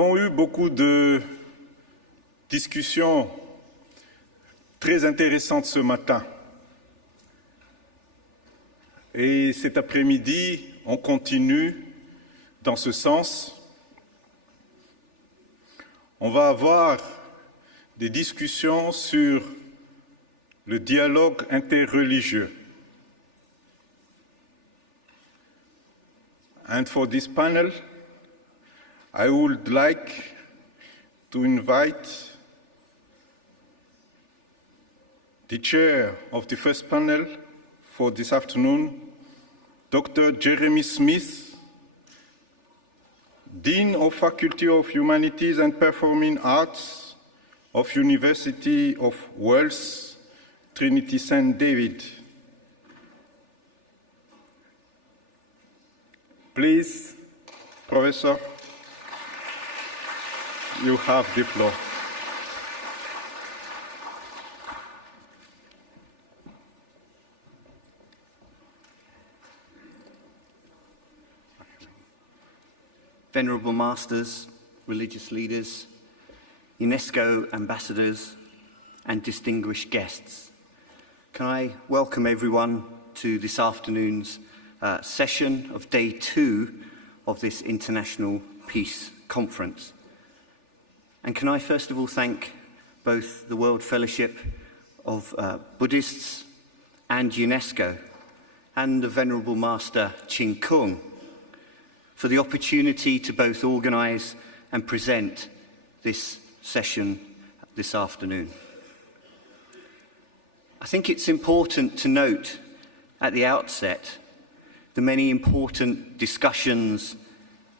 avons eu beaucoup de discussions très intéressantes ce matin. Et cet après-midi, on continue dans ce sens. On va avoir des discussions sur le dialogue interreligieux. And for this panel, I would like to invite the chair of the first panel for this afternoon, Dr. Jeremy Smith, Dean of Faculty of Humanities and Performing Arts of University of Wales, Trinity St. David. Please, Professor, you have the floor. Venerable Masters, religious leaders, UNESCO ambassadors, and distinguished guests, can I welcome everyone to this afternoon's session of Day 2 of this International Peace Conference. And can I first of all thank both the World Fellowship of Buddhists and UNESCO and the Venerable Master Ching Kung for the opportunity to both organise and present this session this afternoon. I think it's important to note at the outset the many important discussions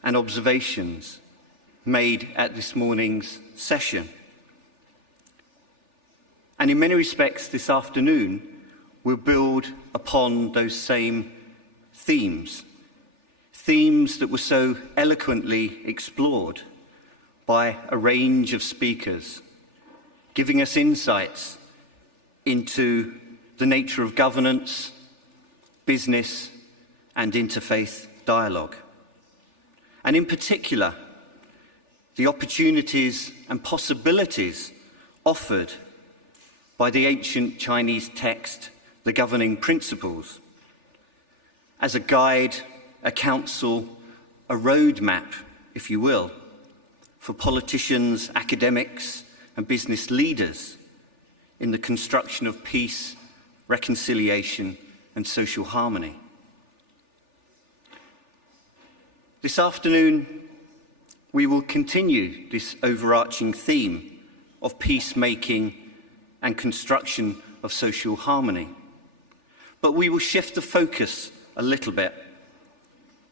and observations made at this morning's session. And in many respects this afternoon will build upon those same themes that were so eloquently explored by a range of speakers, giving us insights into the nature of governance, business, and interfaith dialogue. And in particular, the opportunities and possibilities offered by the ancient Chinese text, the Governing Principles, as a guide, a counsel, a roadmap, if you will, for politicians, academics, and business leaders in the construction of peace, reconciliation, and social harmony. This afternoon, we will continue this overarching theme of peacemaking and construction of social harmony. But we will shift the focus a little bit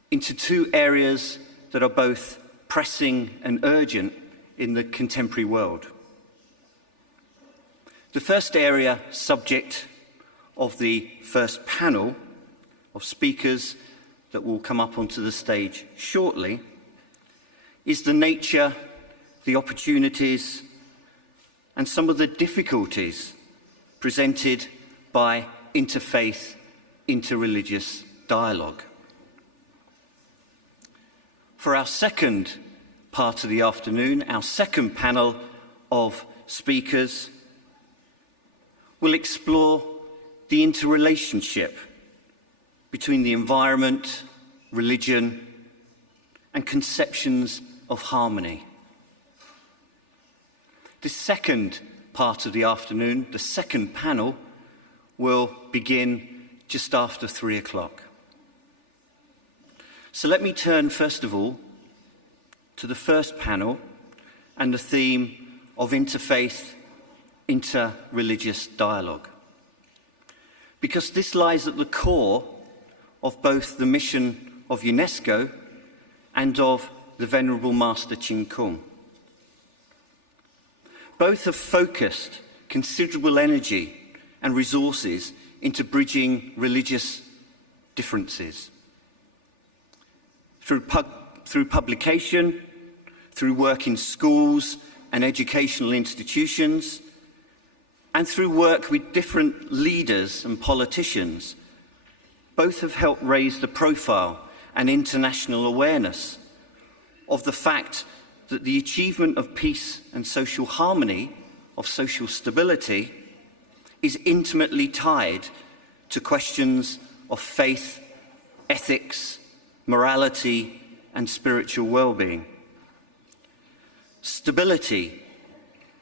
into two areas that are both pressing and urgent in the contemporary world. The first area, subject of the first panel of speakers that will come up onto the stage shortly, is the nature, the opportunities, and some of the difficulties presented by interfaith, interreligious dialogue. For our second part of the afternoon, our second panel of speakers will explore the interrelationship between the environment, religion, and conceptions of harmony. The second part of the afternoon, the second panel, will begin just after 3 o'clock. So let me turn first of all to the first panel and the theme of interfaith, interreligious dialogue. Because this lies at the core of both the mission of UNESCO and of the Venerable Master Ching Kung. Both have focused considerable energy and resources into bridging religious differences. Through publication, through work in schools and educational institutions, and through work with different leaders and politicians, both have helped raise the profile and international awareness of the fact that the achievement of peace and social harmony, of social stability, is intimately tied to questions of faith, ethics, morality, and spiritual well-being. Stability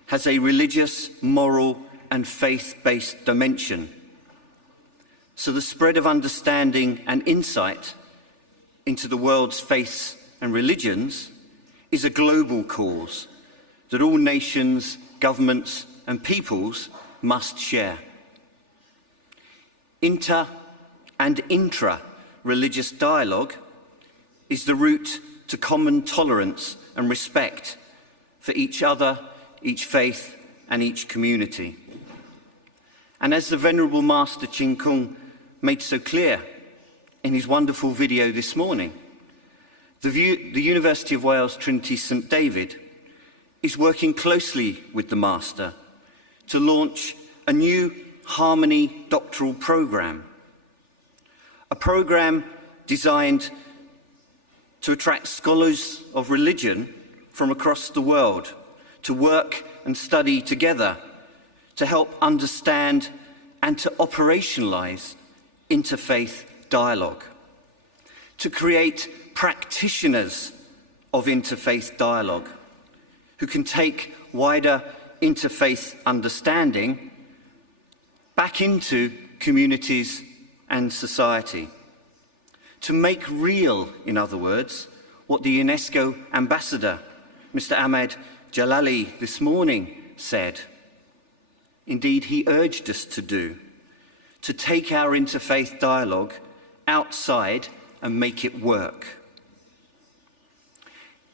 has a religious, moral, and faith-based dimension. So the spread of understanding and insight into the world's faiths and religions is a global cause that all nations, governments, and peoples must share. Inter- and intra-religious dialogue is the route to common tolerance and respect for each other, each faith, and each community. And as the Venerable Master Ching Kung made so clear in his wonderful video this morning, the University of Wales Trinity St David is working closely with the Master to launch a new Harmony doctoral programme, a programme designed to attract scholars of religion from across the world to work and study together to help understand and to operationalise interfaith dialogue, to create practitioners of interfaith dialogue who can take wider interfaith understanding back into communities and society, to make real, in other words, what the UNESCO ambassador, Mr. Ahmed Jalali, this morning said. Indeed, he urged us to do, to take our interfaith dialogue outside and make it work.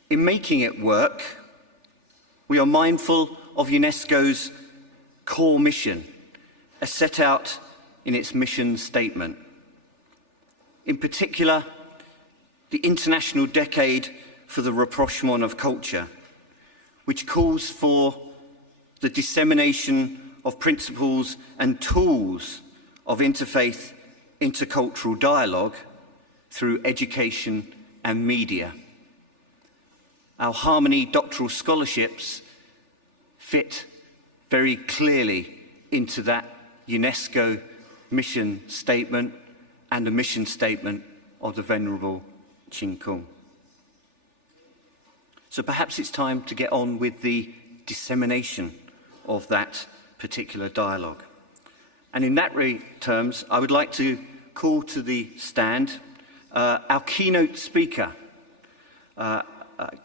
In making it work, we are mindful of UNESCO's core mission, as set out in its mission statement. In particular, the International Decade for the Rapprochement of Culture, which calls for the dissemination of principles and tools of interfaith, intercultural dialogue through education and media. Our Harmony doctoral scholarships fit very clearly into that UNESCO mission statement and the mission statement of the Venerable Ching Kung. So perhaps it's time to get on with the dissemination of that particular dialogue. And in that terms, I would like to call to the stand our keynote speaker,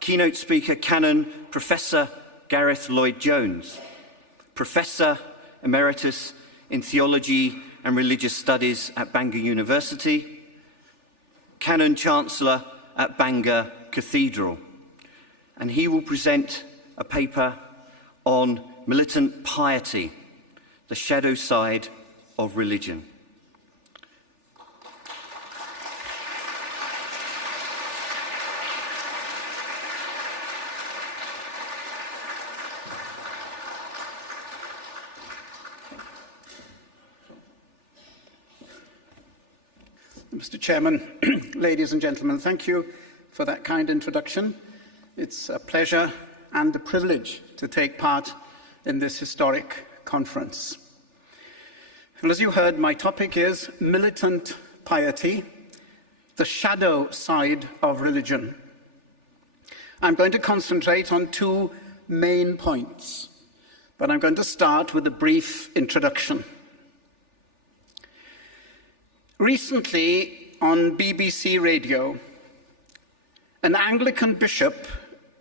Canon Professor Gareth LloydJones, Professor Emeritus in Theology and Religious Studies at Bangor University, Canon Chancellor at Bangor Cathedral. And he will present a paper on militant piety, the shadow side of religion. Mr. Chairman, ladies and gentlemen, thank you for that kind introduction. It's a pleasure and a privilege to take part in this historic conference. And as you heard, my topic is Militant Piety, the shadow side of religion. I'm going to concentrate on two main points, but I'm going to start with a brief introduction. Recently, on BBC Radio, an Anglican bishop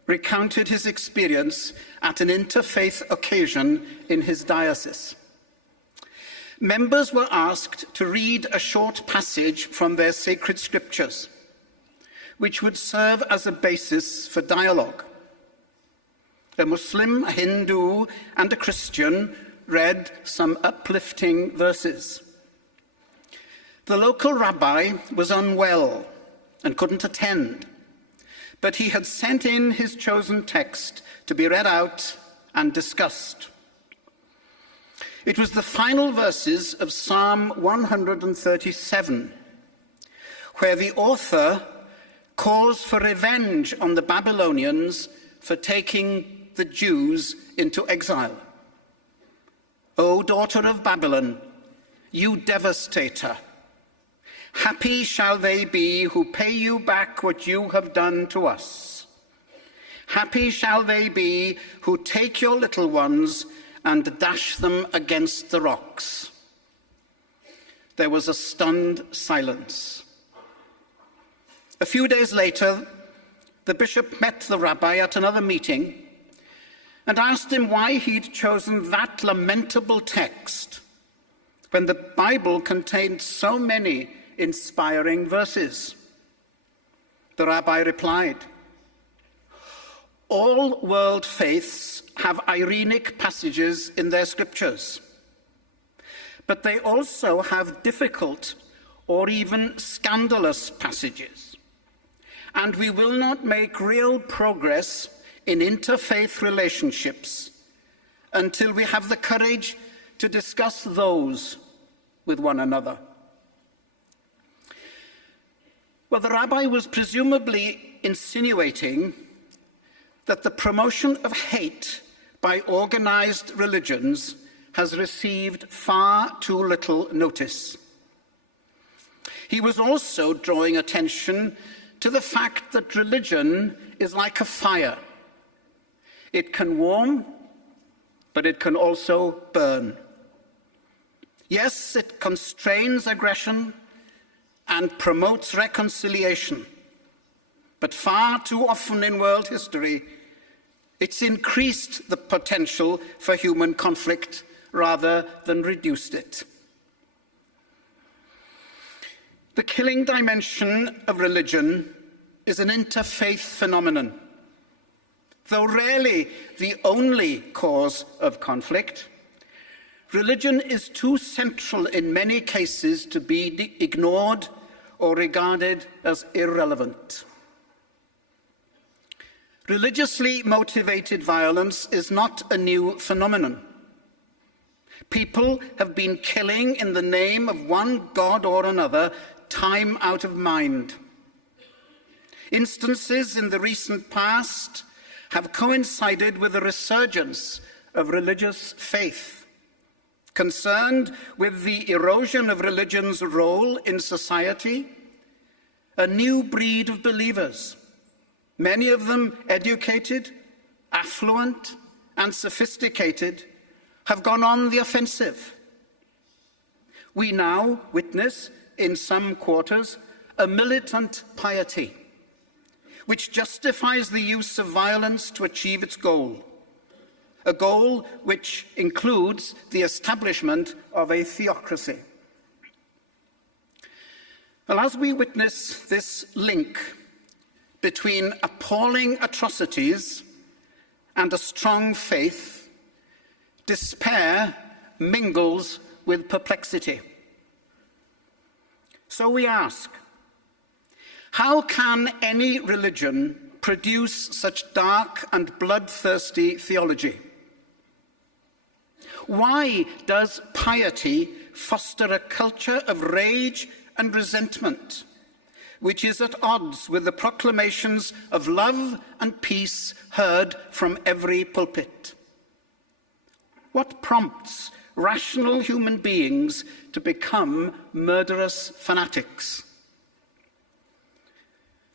recounted his experience at an interfaith occasion in his diocese. Members were asked to read a short passage from their sacred scriptures, which would serve as a basis for dialogue. A Muslim, a Hindu, and a Christian read some uplifting verses. The local rabbi was unwell and couldn't attend, but he had sent in his chosen text to be read out and discussed. It was the final verses of Psalm 137, where the author calls for revenge on the Babylonians for taking the Jews into exile. O daughter of Babylon, you devastator, happy shall they be who pay you back what you have done to us. Happy shall they be who take your little ones and dash them against the rocks. There was a stunned silence. A few days later, the bishop met the rabbi at another meeting and asked him why he'd chosen that lamentable text when the Bible contained so many inspiring verses. The rabbi replied, "All world faiths have irenic passages in their scriptures, but they also have difficult or even scandalous passages. And we will not make real progress in interfaith relationships until we have the courage to discuss those with one another." Well, the rabbi was presumably insinuating that the promotion of hate by organized religions has received far too little notice. He was also drawing attention to the fact that religion is like a fire. It can warm, but it can also burn. Yes, it constrains aggression and promotes reconciliation, but far too often in world history, it's increased the potential for human conflict rather than reduced it. The killing dimension of religion is an interfaith phenomenon. Though rarely the only cause of conflict, religion is too central in many cases to be ignored or regarded as irrelevant. Religiously motivated violence is not a new phenomenon. People have been killing in the name of one god or another, time out of mind. Instances in the recent past have coincided with a resurgence of religious faith, concerned with the erosion of religion's role in society. A new breed of believers, many of them educated, affluent, and sophisticated, have gone on the offensive. We now witness, in some quarters, a militant piety, which justifies the use of violence to achieve its goal, a goal which includes the establishment of a theocracy. Well, as we witness this link between appalling atrocities and a strong faith, despair mingles with perplexity. So we ask, how can any religion produce such dark and bloodthirsty theology? Why does piety foster a culture of rage and resentment, which is at odds with the proclamations of love and peace heard from every pulpit? What prompts rational human beings to become murderous fanatics?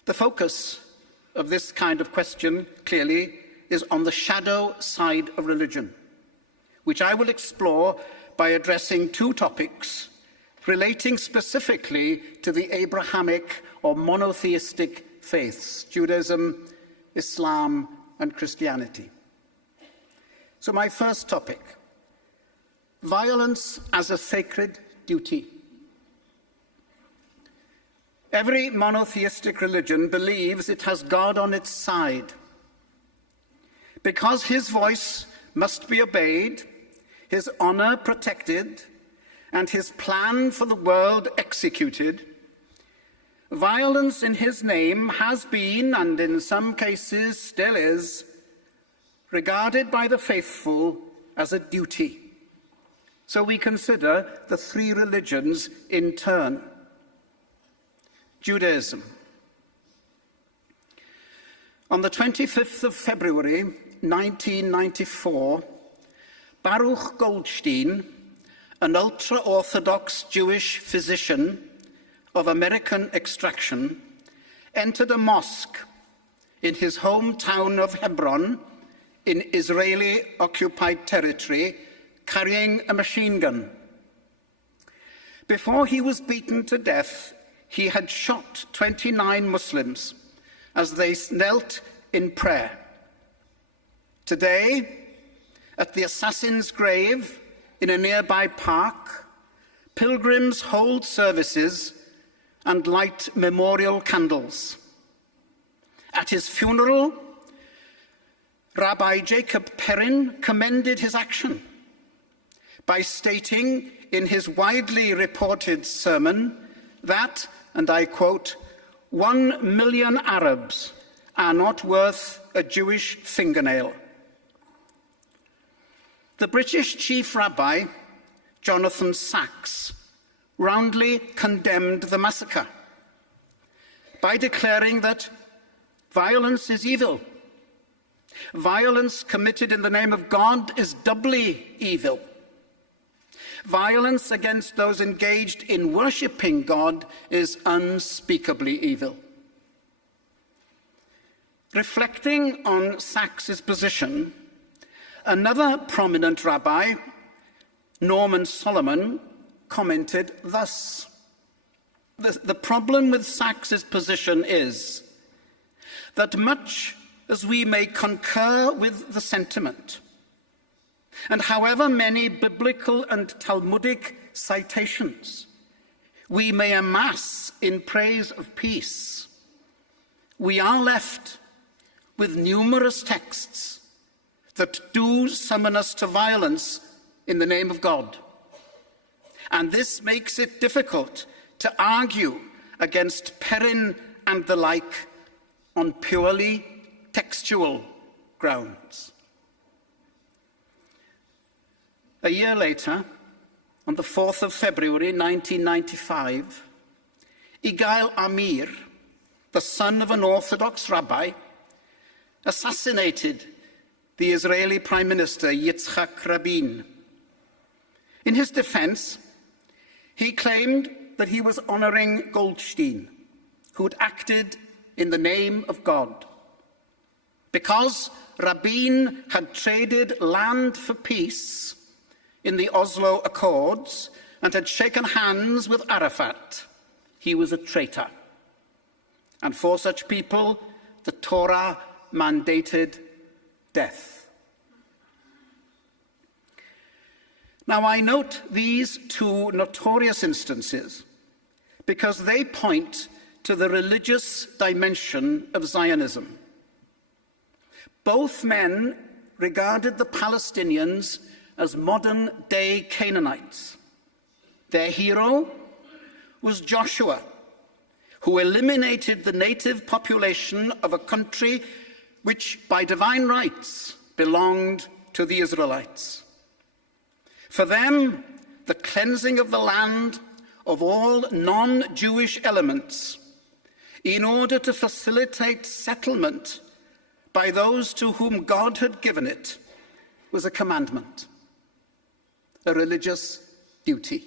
The focus of this kind of question, clearly, is on the shadow side of religion, which I will explore by addressing two topics relating specifically to the Abrahamic or monotheistic faiths, Judaism, Islam, and Christianity. So my first topic, violence as a sacred duty. Every monotheistic religion believes it has God on its side. Because his voice must be obeyed, his honor protected, and his plan for the world executed, violence in his name has been, and in some cases still is, regarded by the faithful as a duty. So we consider the three religions in turn. Judaism. On the 25th of February 1994, Baruch Goldstein, an ultra-Orthodox Jewish physician of American extraction, entered a mosque in his hometown of Hebron in Israeli-occupied territory, carrying a machine gun. Before he was beaten to death, he had shot 29 Muslims as they knelt in prayer. Today, at the assassin's grave in a nearby park, pilgrims hold services and light memorial candles. At his funeral, Rabbi Jacob Perrin commended his action by stating in his widely reported sermon that, and I quote, 1 million Arabs are not worth a Jewish fingernail. The British Chief Rabbi, Jonathan Sacks, roundly condemned the massacre by declaring that violence is evil. Violence committed in the name of God is doubly evil. Violence against those engaged in worshipping God is unspeakably evil. Reflecting on Sacks's position, another prominent rabbi, Norman Solomon, commented thus: The problem with Sacks's position is that much as we may concur with the sentiment, and however many biblical and Talmudic citations we may amass in praise of peace, we are left with numerous texts that do summon us to violence in the name of God. And this makes it difficult to argue against Perrin and the like on purely textual grounds. A year later, on the 4th of February 1995, Yigael Amir, the son of an Orthodox rabbi, assassinated the Israeli Prime Minister Yitzhak Rabin. In his defense, he claimed that he was honoring Goldstein, who had acted in the name of God. Because Rabin had traded land for peace in the Oslo Accords and had shaken hands with Arafat, he was a traitor. And for such people, the Torah mandated death. Now, I note these two notorious instances because they point to the religious dimension of Zionism. Both men regarded the Palestinians as modern-day Canaanites. Their hero was Joshua, who eliminated the native population of a country which, by divine rights, belonged to the Israelites. For them, the cleansing of the land of all non-Jewish elements in order to facilitate settlement by those to whom God had given it was a commandment, a religious duty.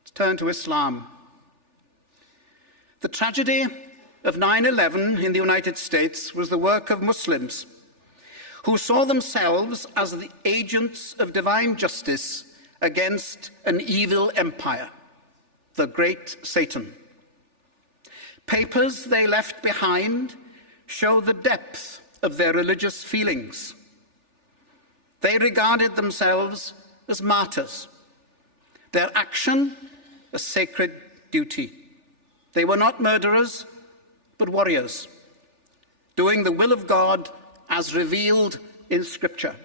Let's turn to Islam. The tragedy of 9/11 in the United States was the work of Muslims who saw themselves as the agents of divine justice against an evil empire, the great Satan. Papers they left behind show the depth of their religious feelings. They regarded themselves as martyrs, their action a sacred duty. They were not murderers, but warriors, doing the will of God as revealed in Scripture.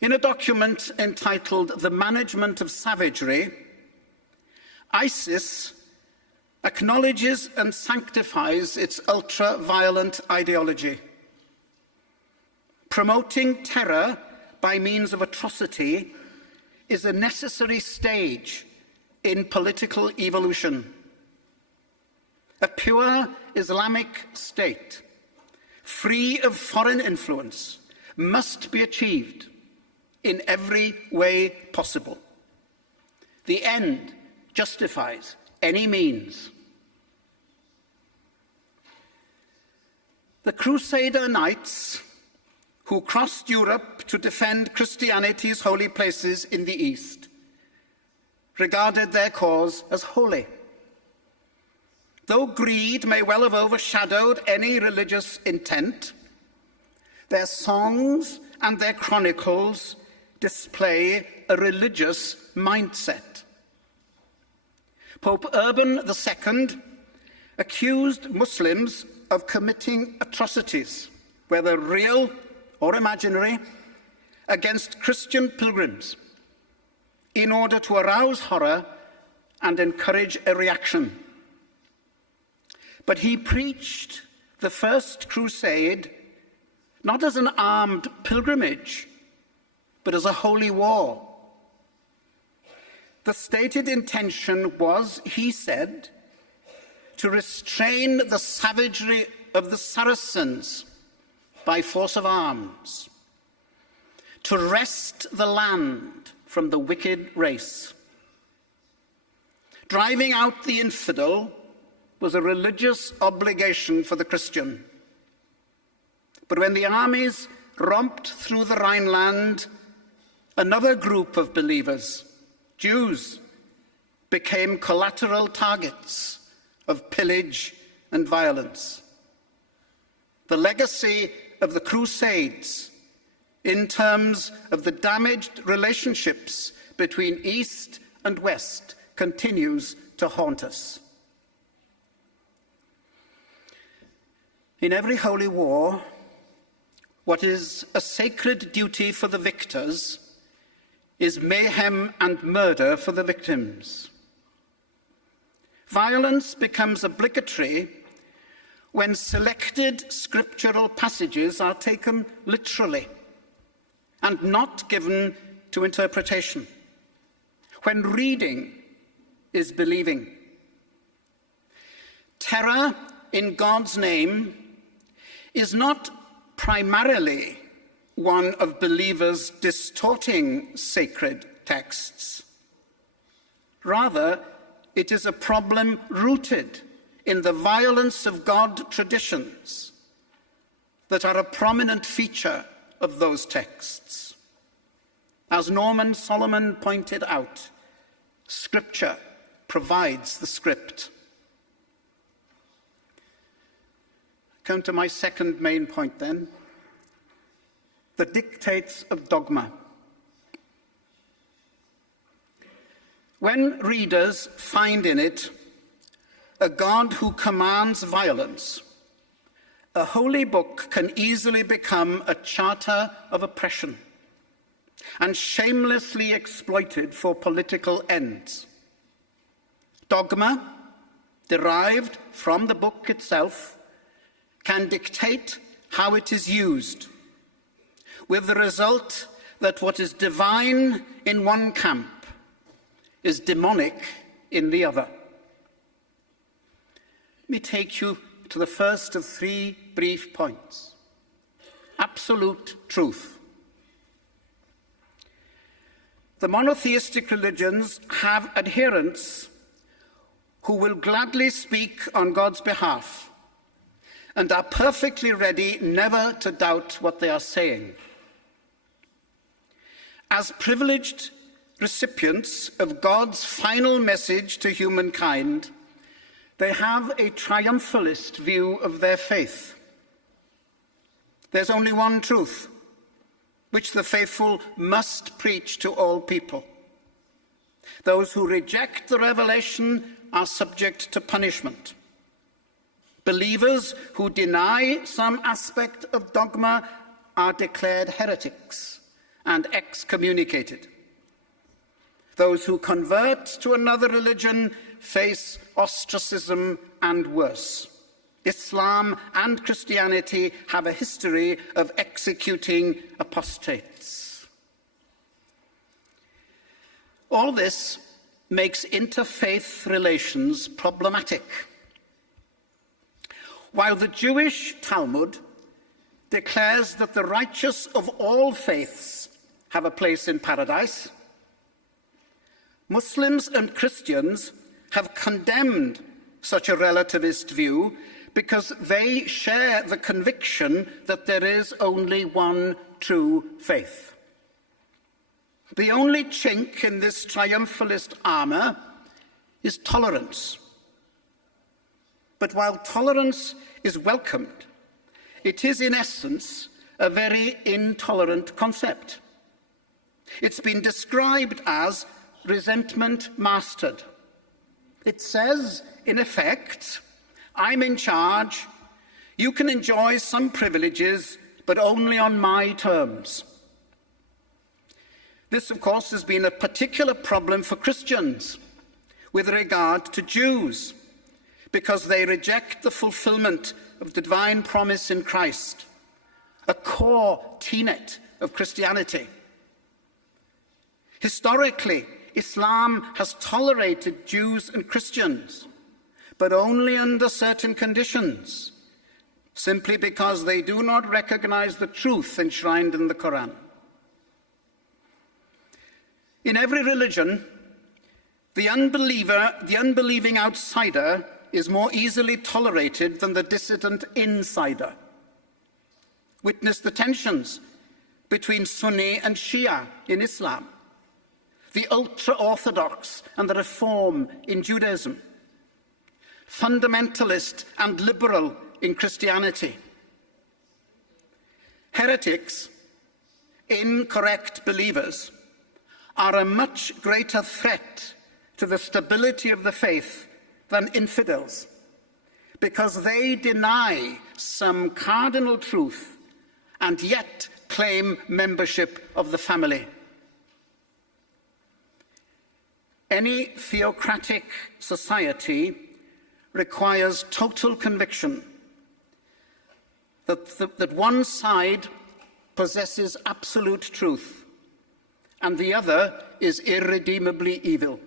In a document entitled The Management of Savagery, ISIS acknowledges and sanctifies its ultra-violent ideology. Promoting terror by means of atrocity is a necessary stage in political evolution. a pure Islamic state, free of foreign influence, must be achieved in every way possible. The end justifies any means. The Crusader knights who crossed Europe to defend Christianity's holy places in the East regarded their cause as holy. Though greed may well have overshadowed any religious intent, their songs and their chronicles display a religious mindset. Pope Urban II accused Muslims of committing atrocities, whether real or imaginary, against Christian pilgrims in order to arouse horror and encourage a reaction. But he preached the First Crusade not as an armed pilgrimage, but as a holy war. The stated intention was, he said, to restrain the savagery of the Saracens by force of arms, to wrest the land from the wicked race. Driving out the infidel was a religious obligation for the Christian. But when the armies romped through the Rhineland, another group of believers, Jews, became collateral targets of pillage and violence. The legacy of the Crusades, in terms of the damaged relationships between East and West, continues to haunt us. In every holy war, what is a sacred duty for the victors is mayhem and murder for the victims. Violence becomes obligatory when selected scriptural passages are taken literally and not given to interpretation, when reading is believing. Terror in God's name is not primarily one of believers distorting sacred texts. Rather, it is a problem rooted in the violence of God traditions that are a prominent feature of those texts. As Norman Solomon pointed out, Scripture provides the script. Come to my second main point then, the dictates of dogma. When readers find in it a God who commands violence, a holy book can easily become a charter of oppression and shamelessly exploited for political ends. Dogma, derived from the book itself, can dictate how it is used, with the result that what is divine in one camp is demonic in the other. Let me take you to the first of three brief points. Absolute truth. The monotheistic religions have adherents who will gladly speak on God's behalf and are perfectly ready never to doubt what they are saying. As privileged recipients of God's final message to humankind, they have a triumphalist view of their faith. There's only one truth, which the faithful must preach to all people. Those who reject the revelation are subject to punishment. Believers who deny some aspect of dogma are declared heretics and excommunicated. Those who convert to another religion face ostracism and worse. Islam and Christianity have a history of executing apostates. All this makes interfaith relations problematic. while the Jewish Talmud declares that the righteous of all faiths have a place in paradise, Muslims and Christians have condemned such a relativist view because they share the conviction that there is only one true faith. The only chink in this triumphalist armor is tolerance. But while tolerance is welcomed, it is in essence a very intolerant concept. It's been described as resentment mastered. It says, in effect, I'm in charge, you can enjoy some privileges, but only on my terms. This, of course, has been a particular problem for Christians with regard to Jews, because they reject the fulfillment of the divine promise in Christ, a core tenet of Christianity. Historically, Islam has tolerated Jews and Christians, but only under certain conditions, simply because they do not recognize the truth enshrined in the Quran. In every religion, the unbelieving outsider is more easily tolerated than the dissident insider. Witness the tensions between Sunni and Shia in Islam, the ultra-Orthodox and the Reform in Judaism, fundamentalist and liberal in Christianity. Heretics, incorrect believers, are a much greater threat to the stability of the faith than infidels, because they deny some cardinal truth and yet claim membership of the family. Any theocratic society requires total conviction that one side possesses absolute truth and the other is irredeemably evil.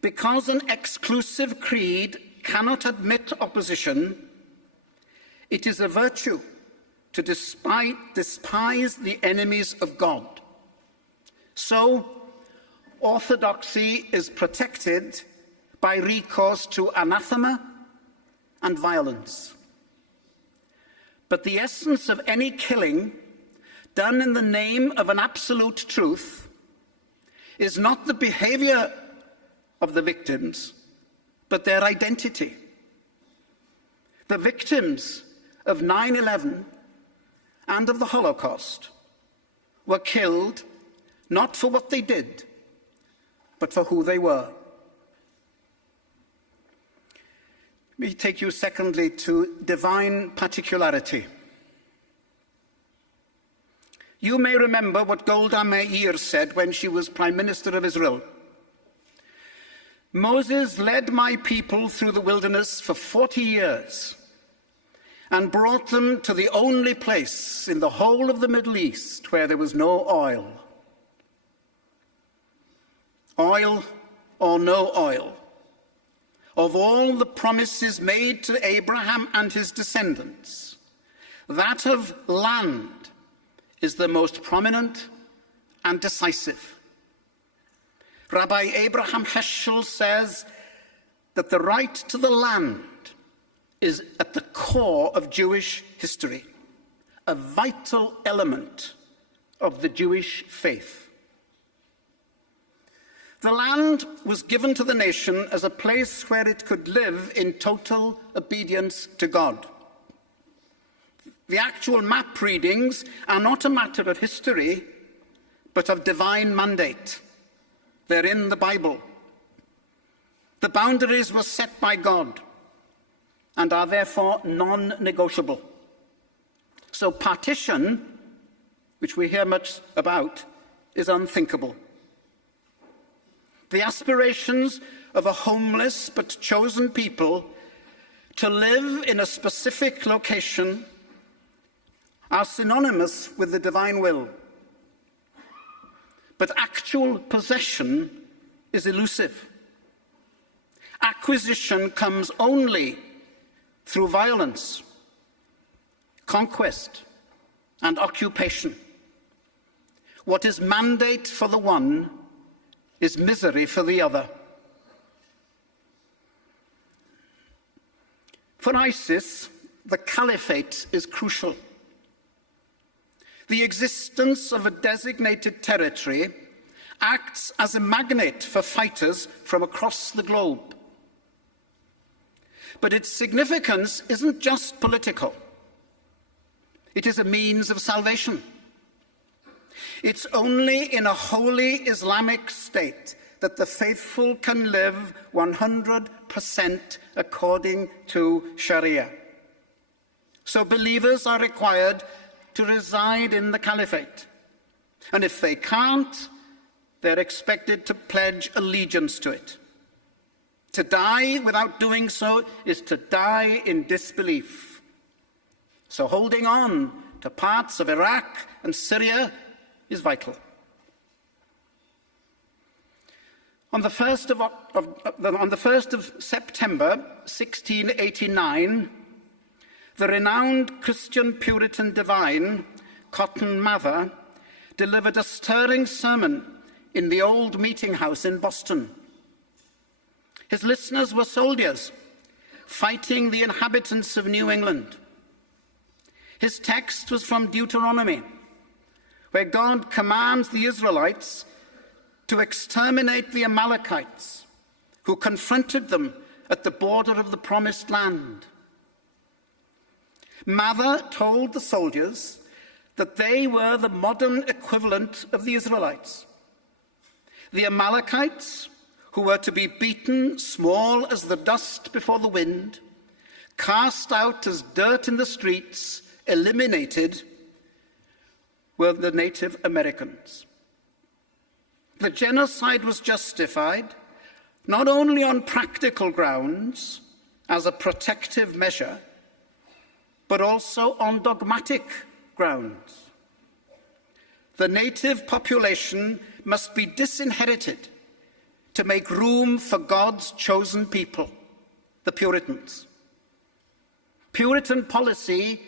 Because an exclusive creed cannot admit opposition, it is a virtue to despise the enemies of God. So, orthodoxy is protected by recourse to anathema and violence. But the essence of any killing done in the name of an absolute truth is not the behavior of the victims, but their identity. The victims of 9/11 and of the Holocaust were killed not for what they did, but for who they were. Let me take you secondly to divine particularity. You may remember what Golda Meir said when she was Prime Minister of Israel. Moses led my people through the wilderness for 40 years and brought them to the only place in the whole of the Middle East where there was no oil. Oil or no oil, of all the promises made to Abraham and his descendants, that of land is the most prominent and decisive. Rabbi Abraham Heschel says that the right to the land is at the core of Jewish history, a vital element of the Jewish faith. The land was given to the nation as a place where it could live in total obedience to God. The actual map readings are not a matter of history, but of divine mandate. They're in the Bible. The boundaries were set by God and are therefore non-negotiable. So partition, which we hear much about, is unthinkable. The aspirations of a homeless but chosen people to live in a specific location are synonymous with the divine will. But actual possession is elusive. Acquisition comes only through violence, conquest, and occupation. What is mandate for the one is misery for the other. For ISIS, the caliphate is crucial. The existence of a designated territory acts as a magnet for fighters from across the globe. But its significance isn't just political. It is a means of salvation. It's only in a holy Islamic state that the faithful can live 100% according to Sharia. So believers are required to reside in the caliphate. And if they can't, they're expected to pledge allegiance to it. To die without doing so is to die in disbelief. So holding on to parts of Iraq and Syria is vital. On the 1st of September 1689, the renowned Christian Puritan divine, Cotton Mather, delivered a stirring sermon in the old meeting house in Boston. His listeners were soldiers fighting the inhabitants of New England. His text was from Deuteronomy, where God commands the Israelites to exterminate the Amalekites, who confronted them at the border of the Promised Land. Mather told the soldiers that they were the modern equivalent of the Israelites. The Amalekites, who were to be beaten small as the dust before the wind, cast out as dirt in the streets, eliminated, were the Native Americans. The genocide was justified not only on practical grounds as a protective measure, but also on dogmatic grounds. The native population must be disinherited to make room for God's chosen people, the Puritans. Puritan policy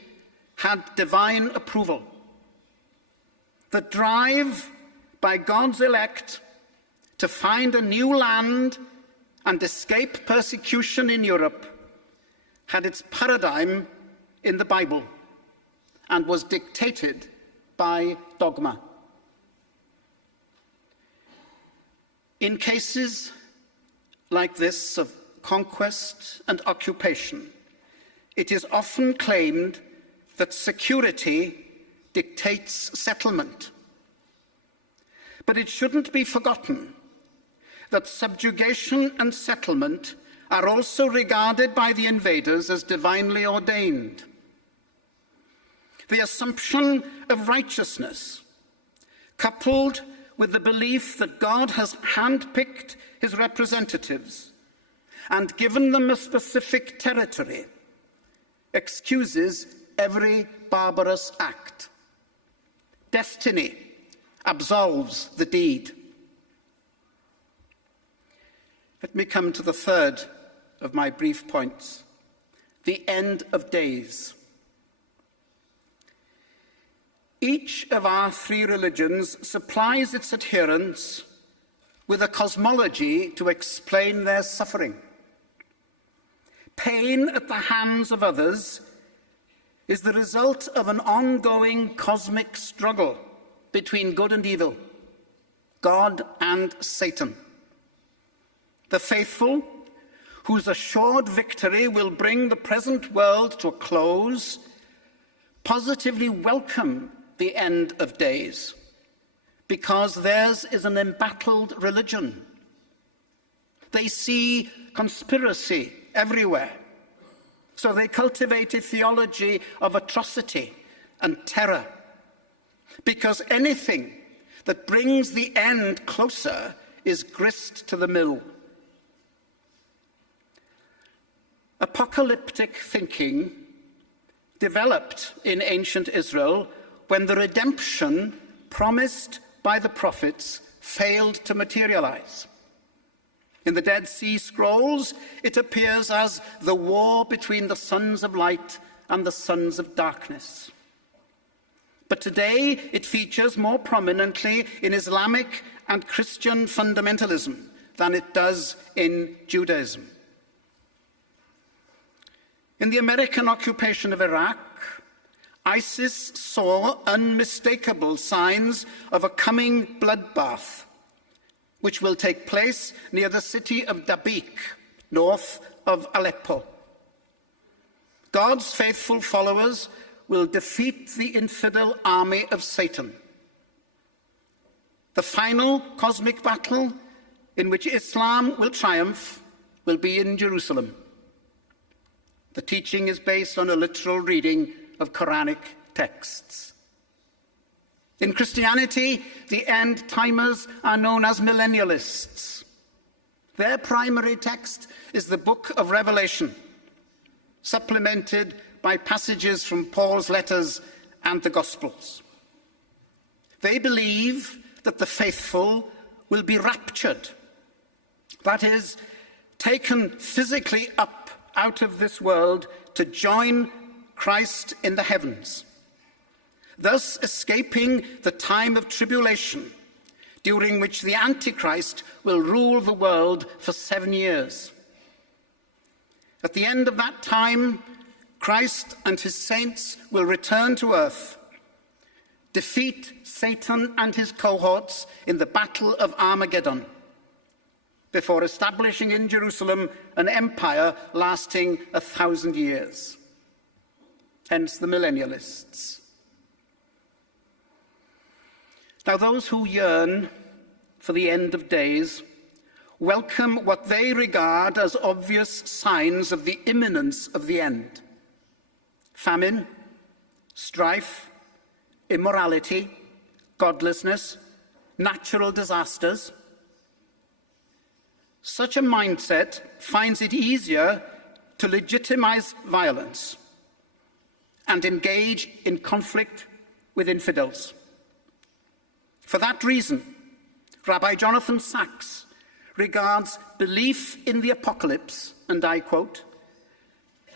had divine approval. The drive by God's elect to find a new land and escape persecution in Europe had its paradigm in the Bible and was dictated by dogma. In cases like this of conquest and occupation, it is often claimed that security dictates settlement. But it shouldn't be forgotten that subjugation and settlement are also regarded by the invaders as divinely ordained. The assumption of righteousness, coupled with the belief that God has handpicked his representatives and given them a specific territory, excuses every barbarous act. Destiny absolves the deed. Let me come to the third of my brief points, the end of days. Each of our three religions supplies its adherents with a cosmology to explain their suffering. Pain at the hands of others is the result of an ongoing cosmic struggle between good and evil, God and Satan. The faithful, whose assured victory will bring the present world to a close, positively welcome the end of days, because theirs is an embattled religion. They see conspiracy everywhere, so they cultivate a theology of atrocity and terror, because anything that brings the end closer is grist to the mill. Apocalyptic thinking developed in ancient Israel when the redemption promised by the prophets failed to materialize. In the Dead Sea Scrolls, it appears as the war between the sons of light and the sons of darkness. But today, it features more prominently in Islamic and Christian fundamentalism than it does in Judaism. In the American occupation of Iraq, ISIS saw unmistakable signs of a coming bloodbath, which will take place near the city of Dabiq, north of Aleppo. God's faithful followers will defeat the infidel army of Satan. The final cosmic battle in which Islam will triumph will be in Jerusalem. The teaching is based on a literal reading of Quranic texts. In Christianity, the end-timers are known as millennialists. Their primary text is the book of Revelation, supplemented by passages from Paul's letters and the Gospels. They believe that the faithful will be raptured, that is, taken physically up out of this world to join Christ in the heavens, thus escaping the time of tribulation, during which the Antichrist will rule the world for 7 years. At the end of that time, Christ and his saints will return to earth, defeat Satan and his cohorts in the Battle of Armageddon, before establishing in Jerusalem an empire lasting 1,000 years. Hence the millennialists. Now, those who yearn for the end of days welcome what they regard as obvious signs of the imminence of the end: famine, strife, immorality, godlessness, natural disasters. Such a mindset finds it easier to legitimize violence and engage in conflict with infidels. For that reason, Rabbi Jonathan Sacks regards belief in the apocalypse, and I quote,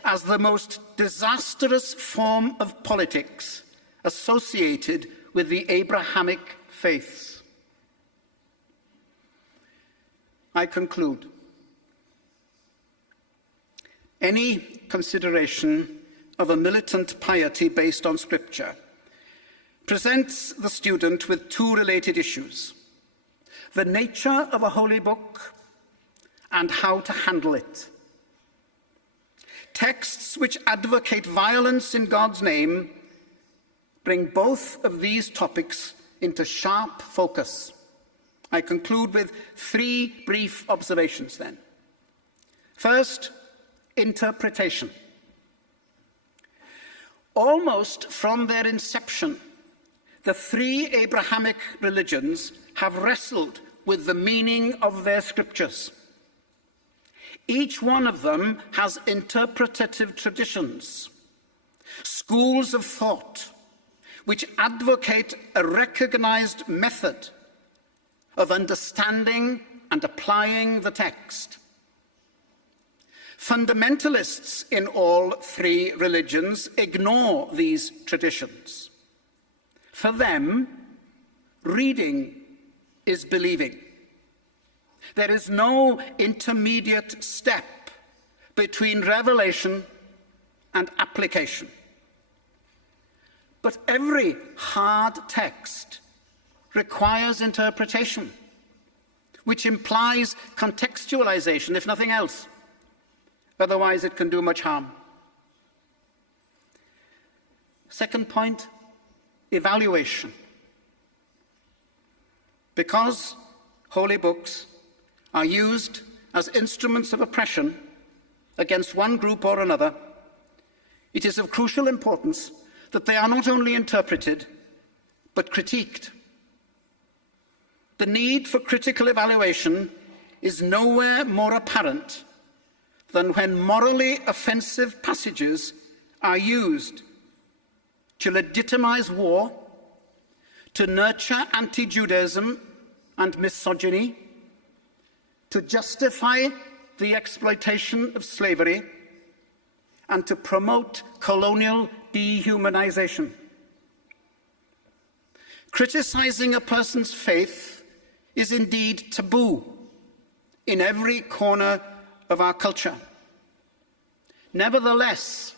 as the most disastrous form of politics associated with the Abrahamic faiths. I conclude. Any consideration of a militant piety based on Scripture presents the student with two related issues: the nature of a holy book and how to handle it. Texts which advocate violence in God's name bring both of these topics into sharp focus. I conclude with 3 brief observations then. First, interpretation. Almost from their inception, the 3 Abrahamic religions have wrestled with the meaning of their scriptures. Each one of them has interpretative traditions, schools of thought, which advocate a recognized method of understanding and applying the text. Fundamentalists in all 3 religions ignore these traditions. For them, reading is believing. There is no intermediate step between revelation and application. But every hard text requires interpretation, which implies contextualization, if nothing else. Otherwise, it can do much harm. Second point, evaluation. Because holy books are used as instruments of oppression against one group or another, it is of crucial importance that they are not only interpreted, but critiqued. The need for critical evaluation is nowhere more apparent than when morally offensive passages are used to legitimize war, to nurture anti-Judaism and misogyny, to justify the exploitation of slavery, and to promote colonial dehumanization. Criticizing a person's faith is indeed taboo in every corner of our culture. Nevertheless,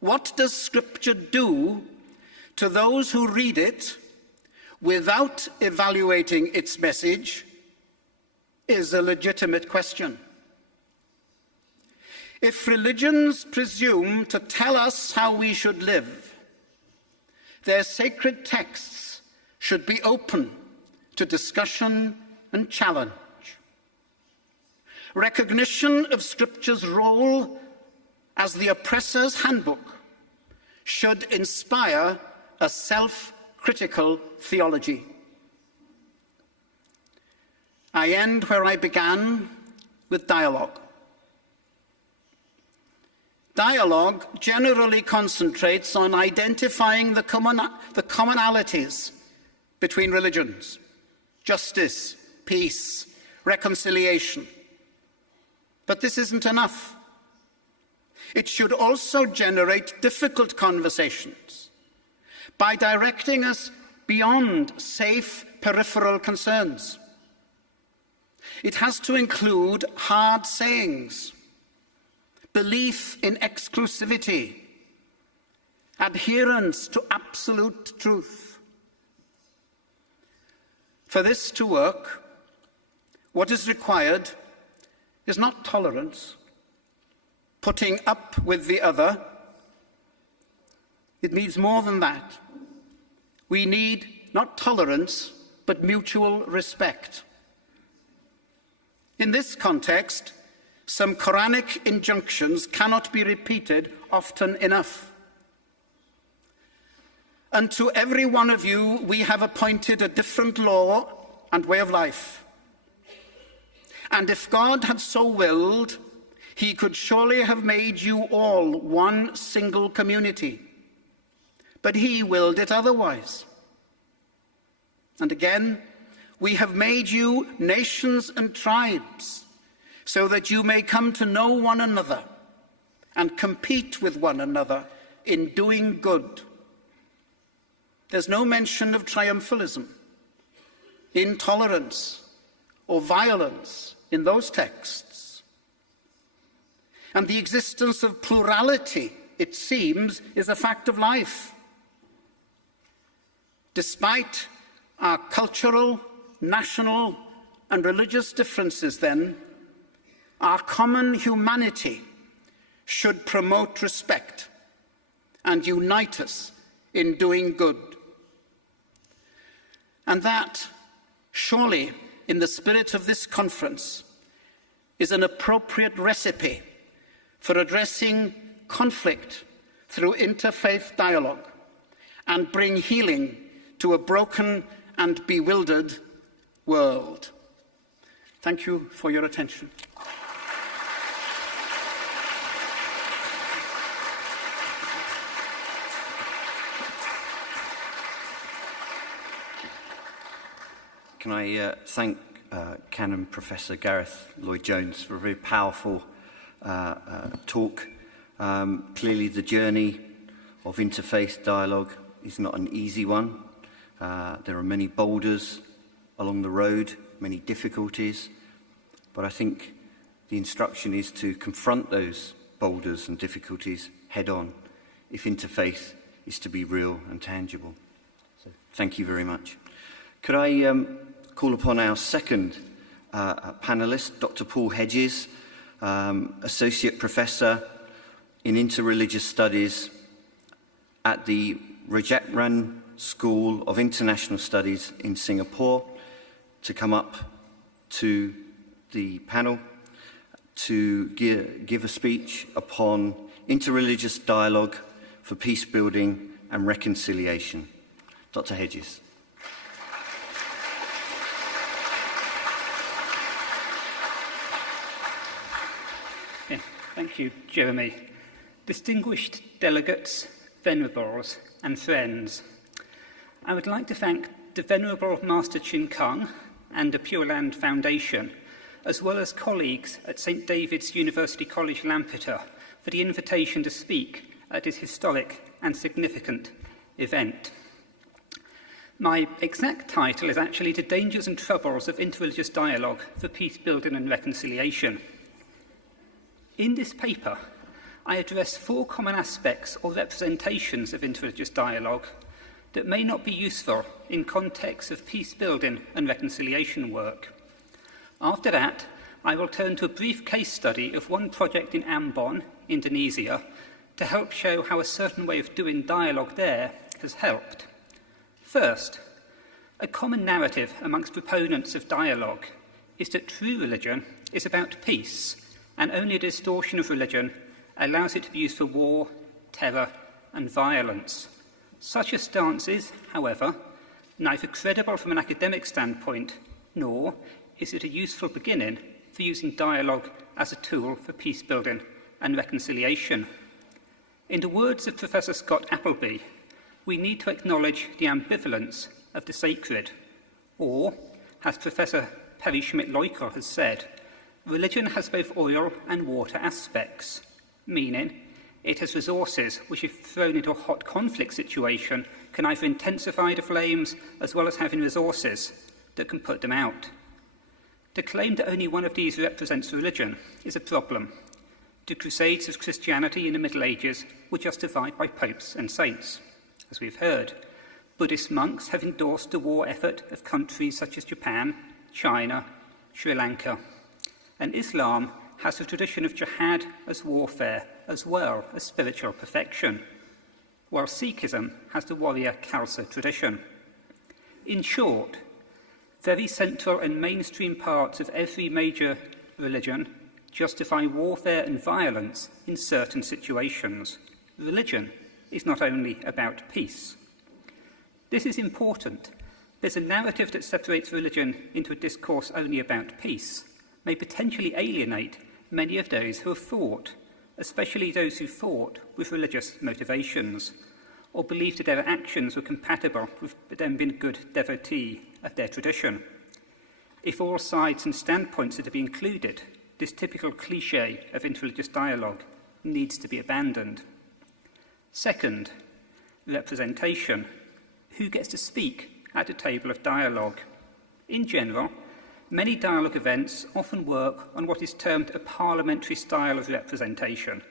what does Scripture do to those who read it without evaluating its message is a legitimate question. If religions presume to tell us how we should live, their sacred texts should be open to discussion and challenge. Recognition of Scripture's role as the oppressor's handbook should inspire a self-critical theology. I end where I began, with dialogue. Dialogue generally concentrates on identifying the commonalities between religions: justice, peace, reconciliation. But this isn't enough. It should also generate difficult conversations by directing us beyond safe peripheral concerns. It has to include hard sayings, belief in exclusivity, adherence to absolute truth. For this to work, what is required is not tolerance, putting up with the other. It needs more than that. We need not tolerance, but mutual respect. In this context, some Quranic injunctions cannot be repeated often enough. Unto every one of you we have appointed a different law and way of life. And if God had so willed, he could surely have made you all one single community. But he willed it otherwise. And again, we have made you nations and tribes, so that you may come to know one another and compete with one another in doing good. There's no mention of triumphalism, intolerance, or violence in those texts. And the existence of plurality, it seems, is a fact of life. Despite our cultural, national, and religious differences, then, our common humanity should promote respect and unite us in doing good. And that, surely, in the spirit of this conference, is an appropriate recipe for addressing conflict through interfaith dialogue and bring healing to a broken and bewildered world. Thank you for your attention. Can I thank Canon Professor Gareth LloydJones for a very powerful talk. Clearly the journey of interfaith dialogue is not an easy one. There are many boulders along the road, many difficulties, but I think the instruction is to confront those boulders and difficulties head on if interfaith is to be real and tangible. So thank you very much. Could I call upon our second panellist, Dr. Paul Hedges, Associate Professor in Interreligious Studies at the Rajaratnam School of International Studies in Singapore, to come up to the panel to give a speech upon interreligious dialogue for peacebuilding and reconciliation. Dr. Hedges. Thank you, Jeremy. Distinguished delegates, venerables, and friends, I would like to thank the Venerable Master Chin Kung and the Pure Land Foundation as well as colleagues at St David's University College, Lampeter, for the invitation to speak at this historic and significant event. My exact title is actually The Dangers and Troubles of Interreligious Dialogue for Peacebuilding and Reconciliation. In this paper, I address 4 common aspects or representations of interreligious dialogue that may not be useful in context of peacebuilding and reconciliation work. After that, I will turn to a brief case study of one project in Ambon, Indonesia, to help show how a certain way of doing dialogue there has helped. First, a common narrative amongst proponents of dialogue is that true religion is about peace, and only a distortion of religion allows it to be used for war, terror, and violence. Such a stance is, however, neither credible from an academic standpoint, nor is it a useful beginning for using dialogue as a tool for peacebuilding and reconciliation. In the words of Professor Scott Appleby, we need to acknowledge the ambivalence of the sacred, or, as Professor Perry Schmidt-Leukel has said, religion has both oil and water aspects, meaning it has resources which, if thrown into a hot conflict situation, can either intensify the flames as well as having resources that can put them out. To claim that only one of these represents religion is a problem. The Crusades of Christianity in the Middle Ages were justified by popes and saints. As we've heard, Buddhist monks have endorsed the war effort of countries such as Japan, China, Sri Lanka. And Islam has a tradition of jihad as warfare as well as spiritual perfection, while Sikhism has the warrior Khalsa tradition. In short, very central and mainstream parts of every major religion justify warfare and violence in certain situations. Religion is not only about peace. This is important. There's a narrative that separates religion into a discourse only about peace may potentially alienate many of those who have fought, especially those who fought with religious motivations, or believed that their actions were compatible with them being a good devotee of their tradition. If all sides and standpoints are to be included, this typical cliché of interreligious dialogue needs to be abandoned. Second, representation. Who gets to speak at the table of dialogue? In general, many dialogue events often work on what is termed a parliamentary style of representation.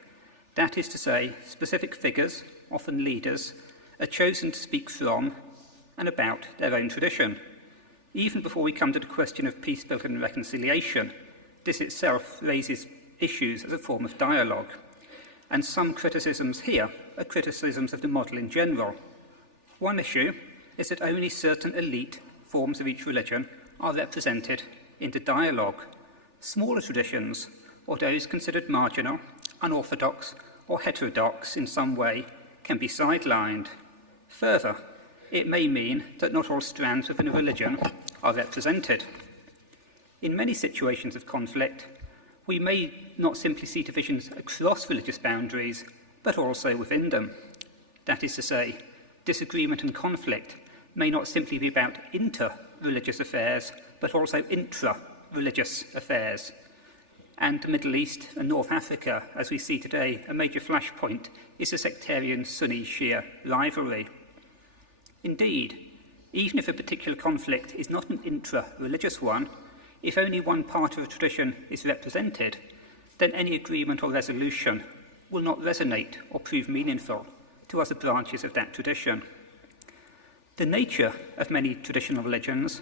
That is to say, specific figures, often leaders, are chosen to speak from and about their own tradition. Even before we come to the question of peacebuilding and reconciliation, this itself raises issues as a form of dialogue. And some criticisms here are criticisms of the model in general. One issue is that only certain elite forms of each religion are represented in the dialogue. Smaller traditions, or those considered marginal, unorthodox, or heterodox in some way, can be sidelined. Further, it may mean that not all strands within a religion are represented. In many situations of conflict, we may not simply see divisions across religious boundaries, but also within them. That is to say, disagreement and conflict may not simply be about inter-religious affairs, but also intra-religious affairs. And the Middle East and North Africa, as we see today, a major flashpoint is the sectarian Sunni-Shia rivalry. Indeed, even if a particular conflict is not an intra-religious one, if only one part of a tradition is represented, then any agreement or resolution will not resonate or prove meaningful to other branches of that tradition. The nature of many traditional religions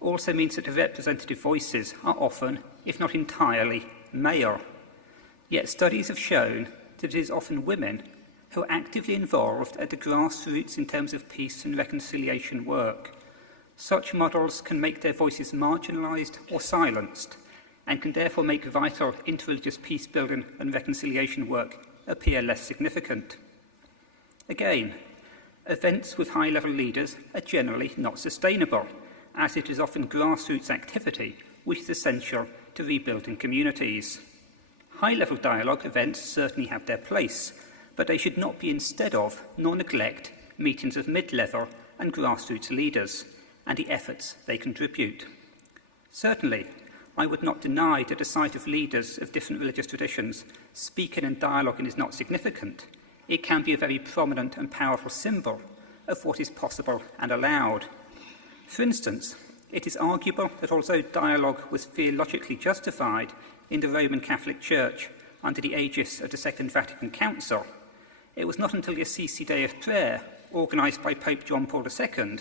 also means that the representative voices are often, if not entirely, male. Yet studies have shown that it is often women who are actively involved at the grassroots in terms of peace and reconciliation work. Such models can make their voices marginalised or silenced, and can therefore make vital interreligious peace-building and reconciliation work appear less significant. Again, events with high-level leaders are generally not sustainable, as it is often grassroots activity which is essential to rebuilding communities. High-level dialogue events certainly have their place, but they should not be instead of, nor neglect, meetings of mid-level and grassroots leaders and the efforts they contribute. Certainly, I would not deny that a sight of leaders of different religious traditions speaking and dialoguing is not significant. It can be a very prominent and powerful symbol of what is possible and allowed. For instance, it is arguable that although dialogue was theologically justified in the Roman Catholic Church under the aegis of the Second Vatican Council, it was not until the Assisi Day of Prayer, organised by Pope John Paul II,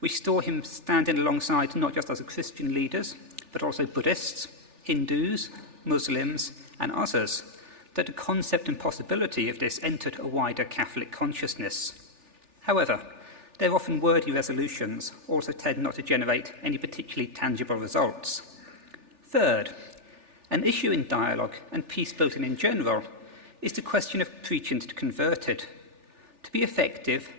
which saw him standing alongside not just other Christian leaders, but also Buddhists, Hindus, Muslims, and others, that the concept and possibility of this entered a wider Catholic consciousness. However, their often wordy resolutions also tend not to generate any particularly tangible results. Third, an issue in dialogue and peace-building in general is the question of preaching to the converted. To be effective,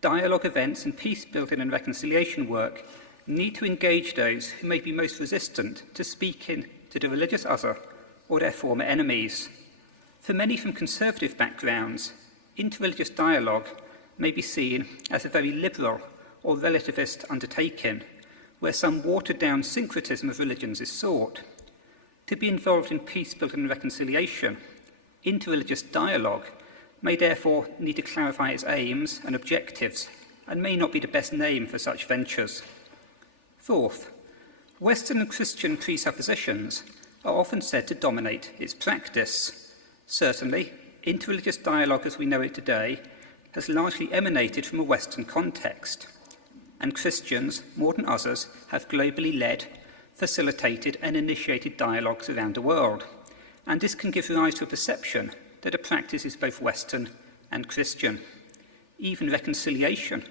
dialogue events and peace-building and reconciliation work need to engage those who may be most resistant to speaking to the religious other or their former enemies. For many from conservative backgrounds, interreligious dialogue may be seen as a very liberal or relativist undertaking, where some watered-down syncretism of religions is sought. To be involved in peace-building and reconciliation, interreligious dialogue may therefore need to clarify its aims and objectives, and may not be the best name for such ventures. Fourth, Western and Christian presuppositions are often said to dominate its practice. Certainly, interreligious dialogue as we know it today has largely emanated from a Western context, and Christians, more than others, have globally led, facilitated and initiated dialogues around the world, and this can give rise to a perception that a practice is both Western and Christian. Even reconciliation,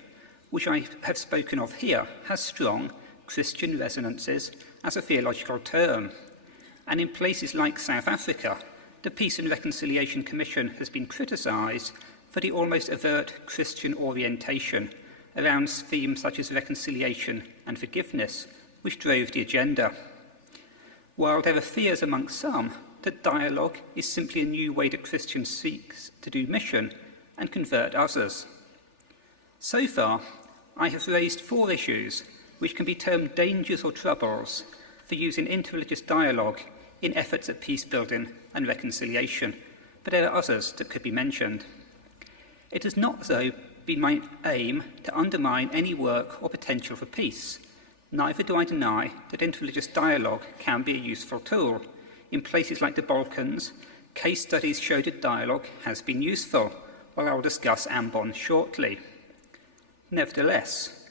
which I have spoken of here, has strong Christian resonances as a theological term, and in places like South Africa, the Peace and Reconciliation Commission has been criticised for the almost overt Christian orientation around themes such as reconciliation and forgiveness, which drove the agenda. While there are fears amongst some that dialogue is simply a new way that Christians seek to do mission and convert others. So far, I have raised 4 issues which can be termed dangers or troubles for using interreligious dialogue in efforts at peace-building and reconciliation, but there are others that could be mentioned. It has not, though, been my aim to undermine any work or potential for peace. Neither do I deny that interreligious dialogue can be a useful tool. In places like the Balkans, case studies show that dialogue has been useful, while I will discuss Ambon shortly. Nevertheless,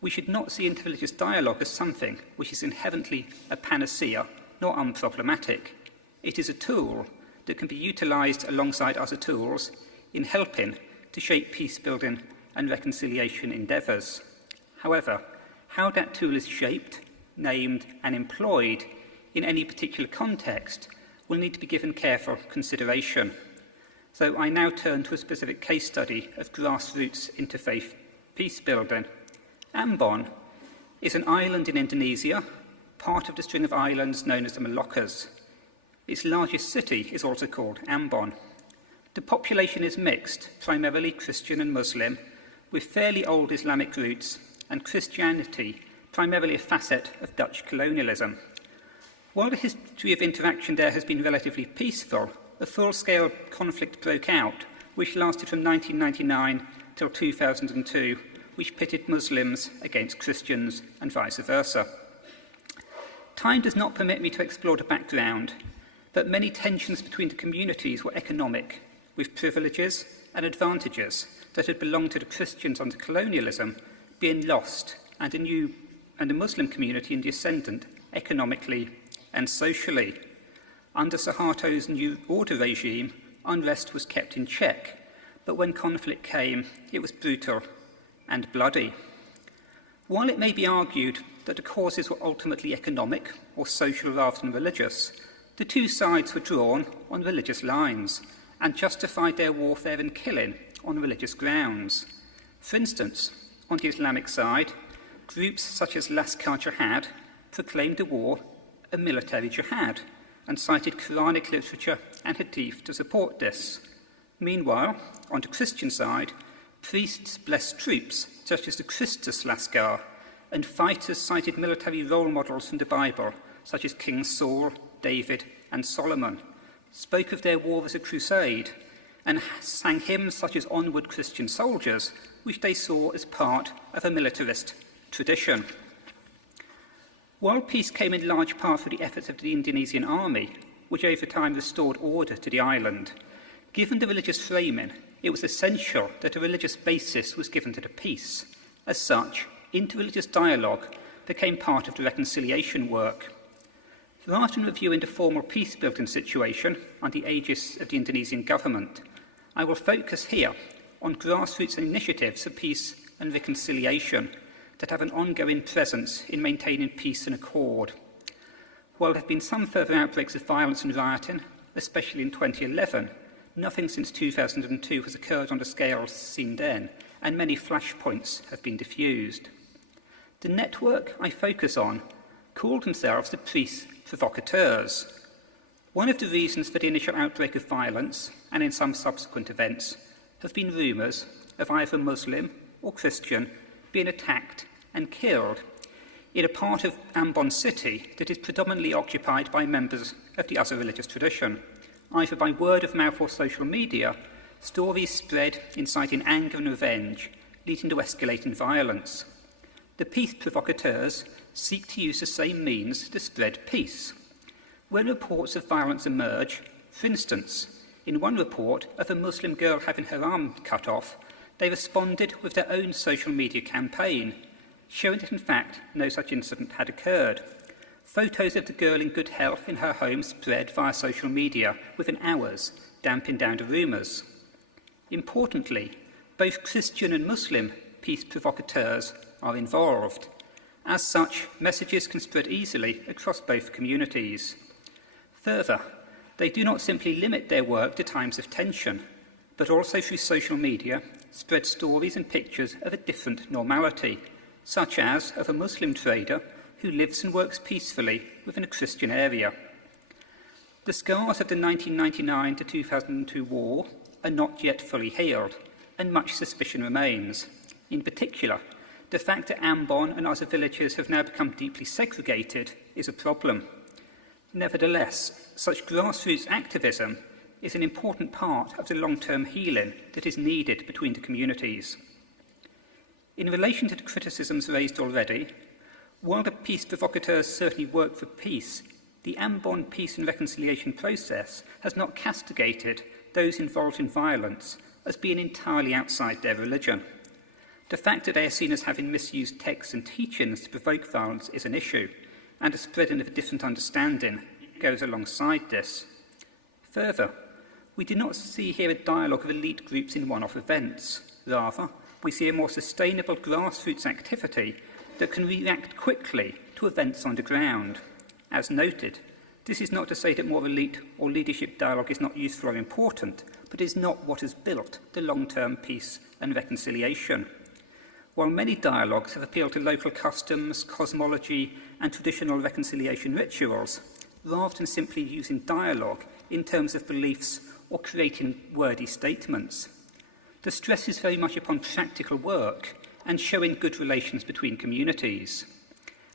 we should not see interreligious dialogue as something which is inherently a panacea nor unproblematic. It is a tool that can be utilised alongside other tools in helping to shape peace-building and reconciliation endeavours. However, how that tool is shaped, named and employed in any particular context will need to be given careful consideration. So I now turn to a specific case study of grassroots interfaith peace-building. Ambon is an island in Indonesia, part of the string of islands known as the Moluccas. Its largest city is also called Ambon. The population is mixed, primarily Christian and Muslim, with fairly old Islamic roots, and Christianity primarily a facet of Dutch colonialism. While the history of interaction there has been relatively peaceful, a full-scale conflict broke out, which lasted from 1999 till 2002, which pitted Muslims against Christians and vice versa. Time does not permit me to explore the background, but many tensions between the communities were economic, with privileges and advantages that had belonged to the Christians under colonialism being lost, and the Muslim community in the ascendant economically and socially. Under Suharto's New Order regime, unrest was kept in check, but when conflict came, it was brutal and bloody. While it may be argued that the causes were ultimately economic or social rather than religious, the two sides were drawn on religious lines and justified their warfare and killing on religious grounds. For instance, on the Islamic side, groups such as Laskar Jihad proclaimed the war a military jihad and cited Quranic literature and hadith to support this. Meanwhile, on the Christian side, priests blessed troops such as the Christus Laskar, and fighters cited military role models from the Bible such as Kings Saul, David, and Solomon, spoke of their war as a crusade, and sang hymns such as Onward Christian Soldiers, which they saw as part of a militarist tradition. While peace came in large part through the efforts of the Indonesian army, which over time restored order to the island, given the religious framing, it was essential that a religious basis was given to the peace. As such, interreligious dialogue became part of the reconciliation work. Rather than reviewing the formal peace-building situation on the aegis of the Indonesian government, I will focus here on grassroots initiatives for peace and reconciliation that have an ongoing presence in maintaining peace and accord. While there have been some further outbreaks of violence and rioting, especially in 2011, nothing since 2002 has occurred on the scale seen then, and many flashpoints have been diffused. The network I focus on called themselves the Peace Provocateurs. One of the reasons for the initial outbreak of violence, and in some subsequent events, have been rumours of either Muslim or Christian being attacked and killed in a part of Ambon city that is predominantly occupied by members of the other religious tradition. Either by word of mouth or social media, stories spread inciting anger and revenge, leading to escalating violence. The peace provocateurs seek to use the same means to spread peace. When reports of violence emerge, for instance, in one report of a Muslim girl having her arm cut off, they responded with their own social media campaign, showing that in fact no such incident had occurred. Photos of the girl in good health in her home spread via social media within hours, damping down the rumours. Importantly, both Christian and Muslim peace provocateurs are involved. As such, messages can spread easily across both communities. Further, they do not simply limit their work to times of tension, but also through social media spread stories and pictures of a different normality, such as of a Muslim trader who lives and works peacefully within a Christian area. The scars of the 1999 to 2002 war are not yet fully healed, and much suspicion remains. In particular, the fact that Ambon and other villages have now become deeply segregated is a problem. Nevertheless, such grassroots activism is an important part of the long-term healing that is needed between the communities. In relation to the criticisms raised already, while the peace provocateurs certainly work for peace, the Ambon peace and reconciliation process has not castigated those involved in violence as being entirely outside their religion. The fact that they are seen as having misused texts and teachings to provoke violence is an issue, and a spreading of a different understanding goes alongside this. Further, we do not see here a dialogue of elite groups in one-off events. Rather, we see a more sustainable grassroots activity that can react quickly to events on the ground. As noted, this is not to say that more elite or leadership dialogue is not useful or important, but is not what has built the long-term peace and reconciliation. While many dialogues have appealed to local customs, cosmology, and traditional reconciliation rituals, rather than simply using dialogue in terms of beliefs or creating wordy statements, the stress is very much upon practical work and showing good relations between communities.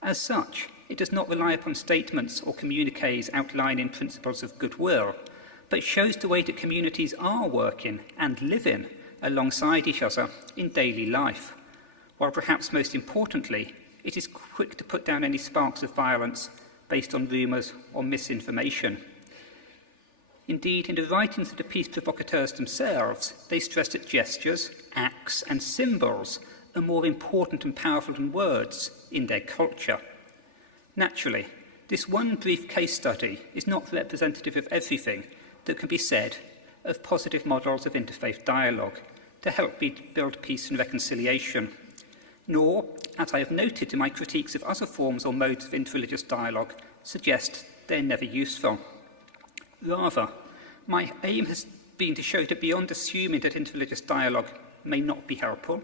As such, it does not rely upon statements or communiques outlining principles of goodwill, but shows the way that communities are working and living alongside each other in daily life, while perhaps most importantly, it is quick to put down any sparks of violence based on rumours or misinformation. Indeed, in the writings of the peace provocateurs themselves, they stress that gestures, acts, and symbols are more important and powerful than words in their culture. Naturally, this one brief case study is not representative of everything that can be said of positive models of interfaith dialogue to help build peace and reconciliation, nor, as I have noted in my critiques of other forms or modes of interreligious dialogue, suggest they are never useful. Rather, my aim has been to show that beyond assuming that interreligious dialogue may not be helpful,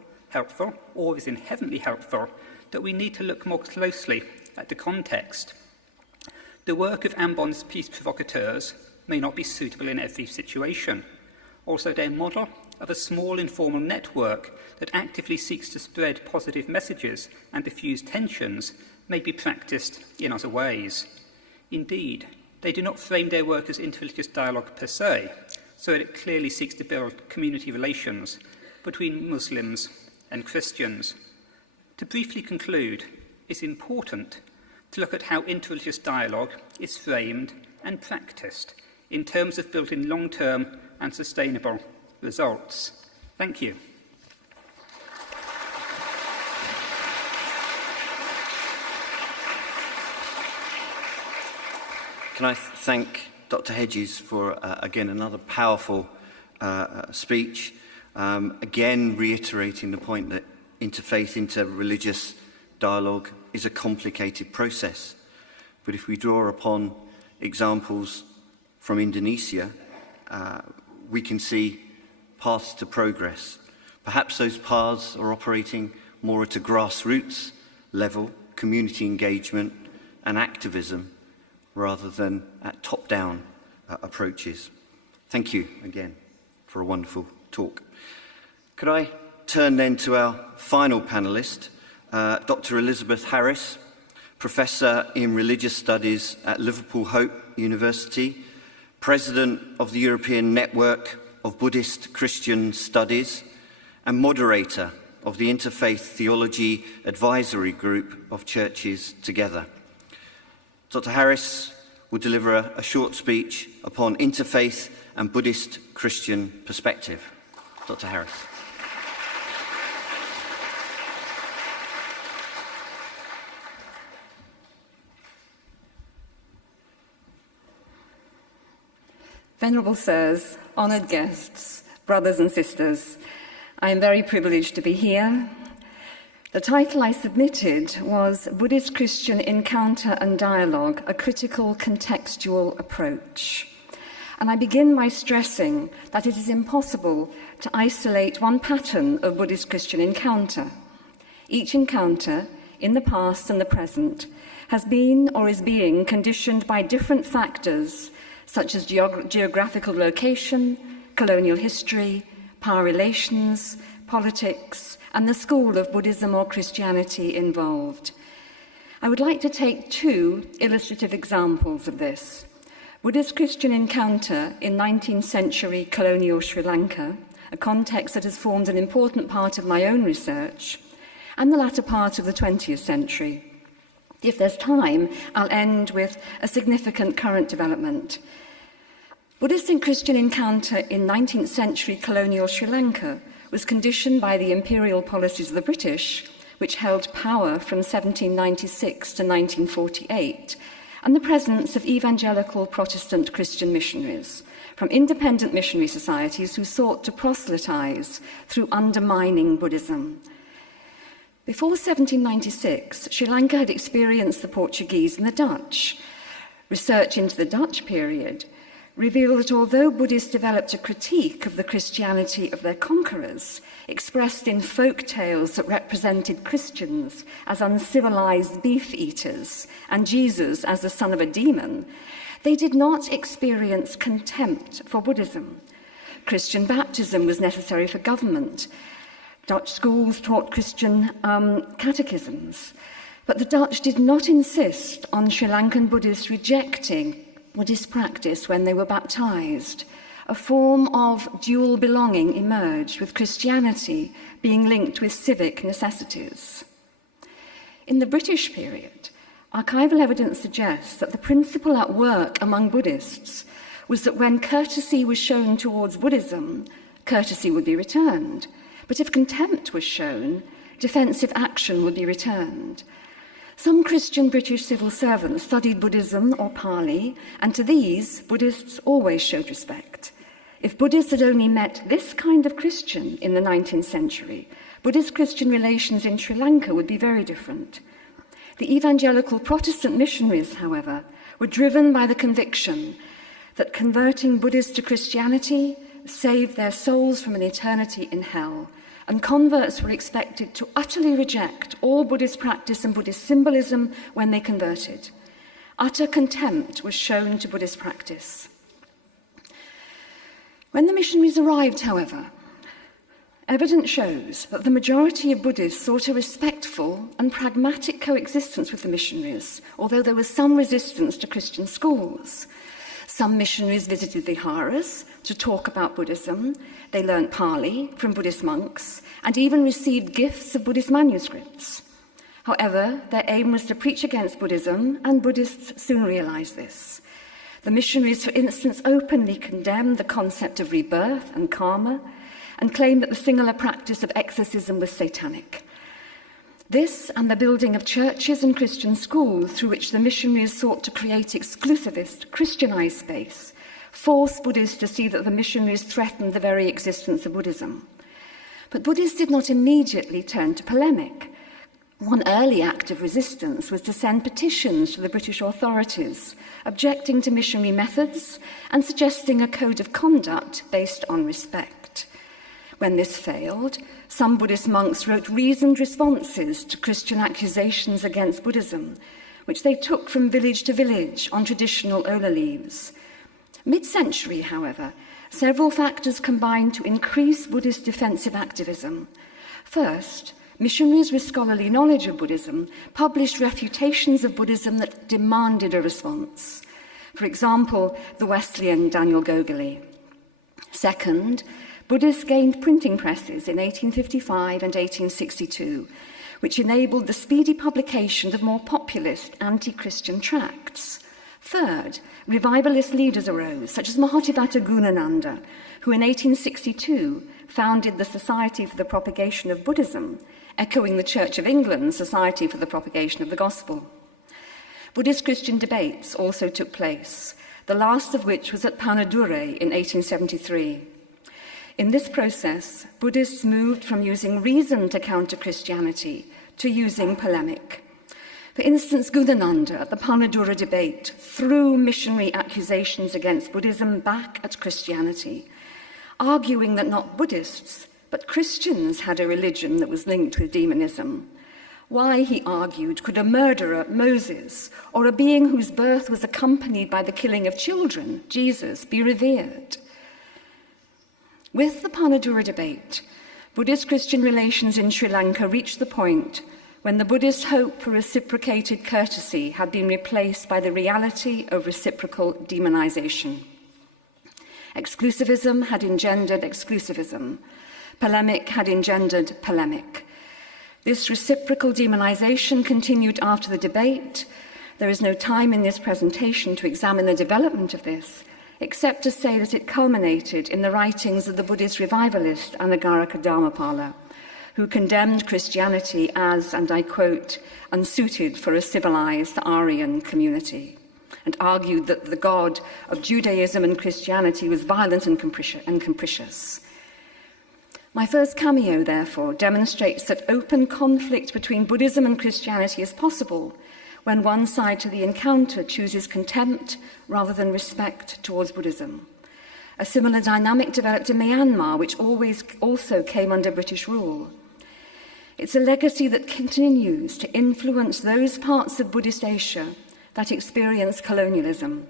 or is inherently helpful, that we need to look more closely at the context. The work of Ambon's peace provocateurs may not be suitable in every situation. Also, their model of a small informal network that actively seeks to spread positive messages and diffuse tensions may be practiced in other ways. Indeed, they do not frame their work as interreligious dialogue per se, so it clearly seeks to build community relations between Muslims and Christians. To briefly conclude, it's important to look at how interreligious dialogue is framed and practiced in terms of building long-term and sustainable results. Thank you. Can I thank Dr. Hedges for, again, another powerful speech, again reiterating the point that interfaith, interreligious dialogue is a complicated process. But if we draw upon examples from Indonesia, we can see paths to progress. Perhaps those paths are operating more at a grassroots level, community engagement and activism, rather than at top-down approaches. Thank you again for a wonderful talk. Could I turn then to our final panellist, Dr. Elizabeth Harris, Professor in Religious Studies at Liverpool Hope University, President of the European Network of Buddhist-Christian Studies, and Moderator of the Interfaith Theology Advisory Group of Churches Together. Dr. Harris will deliver a short speech upon interfaith and Buddhist-Christian perspective. Dr. Harris. Venerable Sirs, honoured guests, brothers and sisters, I am very privileged to be here. The title I submitted was Buddhist-Christian Encounter and Dialogue, a Critical Contextual Approach. And I begin by stressing that it is impossible to isolate one pattern of Buddhist-Christian encounter. Each encounter, in the past and the present, has been or is being conditioned by different factors such as geographical location, colonial history, power relations, politics, and the school of Buddhism or Christianity involved. I would like to take two illustrative examples of this. Buddhist-Christian encounter in 19th century colonial Sri Lanka, a context that has formed an important part of my own research, and the latter part of the 20th century. If there's time, I'll end with a significant current development. Buddhist and Christian encounter in 19th century colonial Sri Lanka was conditioned by the imperial policies of the British, which held power from 1796 to 1948, and the presence of evangelical Protestant Christian missionaries from independent missionary societies who sought to proselytize through undermining Buddhism. Before 1796, Sri Lanka had experienced the Portuguese and the Dutch. Research into the Dutch period revealed that although Buddhists developed a critique of the Christianity of their conquerors, expressed in folk tales that represented Christians as uncivilized beef eaters and Jesus as the son of a demon, they did not experience contempt for Buddhism. Christian baptism was necessary for government. Dutch schools taught Christian catechisms, but the Dutch did not insist on Sri Lankan Buddhists rejecting Buddhist practice when they were baptized. A form of dual belonging emerged, with Christianity being linked with civic necessities. In the British period, archival evidence suggests that the principle at work among Buddhists was that when courtesy was shown towards Buddhism, courtesy would be returned. But if contempt was shown, defensive action would be returned. Some Christian British civil servants studied Buddhism or Pali, and to these, Buddhists always showed respect. If Buddhists had only met this kind of Christian in the 19th century, Buddhist-Christian relations in Sri Lanka would be very different. The evangelical Protestant missionaries, however, were driven by the conviction that converting Buddhists to Christianity saved their souls from an eternity in hell, and converts were expected to utterly reject all Buddhist practice and Buddhist symbolism when they converted. Utter contempt was shown to Buddhist practice. When the missionaries arrived, however, Evidence shows that the majority of Buddhists sought a respectful and pragmatic coexistence with the missionaries, although there was some resistance to Christian schools. Some missionaries visited viharas to talk about Buddhism. They learnt Pali from Buddhist monks and even received gifts of Buddhist manuscripts. However, their aim was to preach against Buddhism, and Buddhists soon realized this. The missionaries, for instance, openly condemned the concept of rebirth and karma and claimed that the singular practice of exorcism was satanic. This and the building of churches and Christian schools through which the missionaries sought to create exclusivist, Christianized space forced Buddhists to see that the missionaries threatened the very existence of Buddhism. But Buddhists did not immediately turn to polemic. One early act of resistance was to send petitions to the British authorities, objecting to missionary methods and suggesting a code of conduct based on respect. When this failed, some Buddhist monks wrote reasoned responses to Christian accusations against Buddhism, which they took from village to village on traditional ola leaves. Mid-century, however, several factors combined to increase Buddhist defensive activism. First, missionaries with scholarly knowledge of Buddhism published refutations of Buddhism that demanded a response. For example, the Wesleyan Daniel Gogerly. Second, Buddhists gained printing presses in 1855 and 1862, which enabled the speedy publication of more populist anti-Christian tracts. Third, revivalist leaders arose, such as Mahottivata Gunananda, who in 1862 founded the Society for the Propagation of Buddhism, echoing the Church of England's Society for the Propagation of the Gospel. Buddhist-Christian debates also took place, the last of which was at Panadure in 1873. In this process, Buddhists moved from using reason to counter Christianity to using polemic. For instance, Gunananda at the Panadura debate threw missionary accusations against Buddhism back at Christianity, arguing that not Buddhists, but Christians had a religion that was linked with demonism. Why, he argued, could a murderer, Moses, or a being whose birth was accompanied by the killing of children, Jesus, be revered? With the Panadura debate, Buddhist-Christian relations in Sri Lanka reached the point when the Buddhist hope for reciprocated courtesy had been replaced by the reality of reciprocal demonization. Exclusivism had engendered exclusivism. Polemic had engendered polemic. This reciprocal demonization continued after the debate. There is no time in this presentation to examine the development of this, except to say that it culminated in the writings of the Buddhist revivalist Anagarika Dharmapala, who condemned Christianity as, and I quote, unsuited for a civilized Aryan community, and argued that the God of Judaism and Christianity was violent and capricious. My first cameo, therefore, demonstrates that open conflict between Buddhism and Christianity is possible when one side to the encounter chooses contempt rather than respect towards Buddhism. A similar dynamic developed in Myanmar, which also came under British rule. It's a legacy that continues to influence those parts of Buddhist Asia that experience colonialism,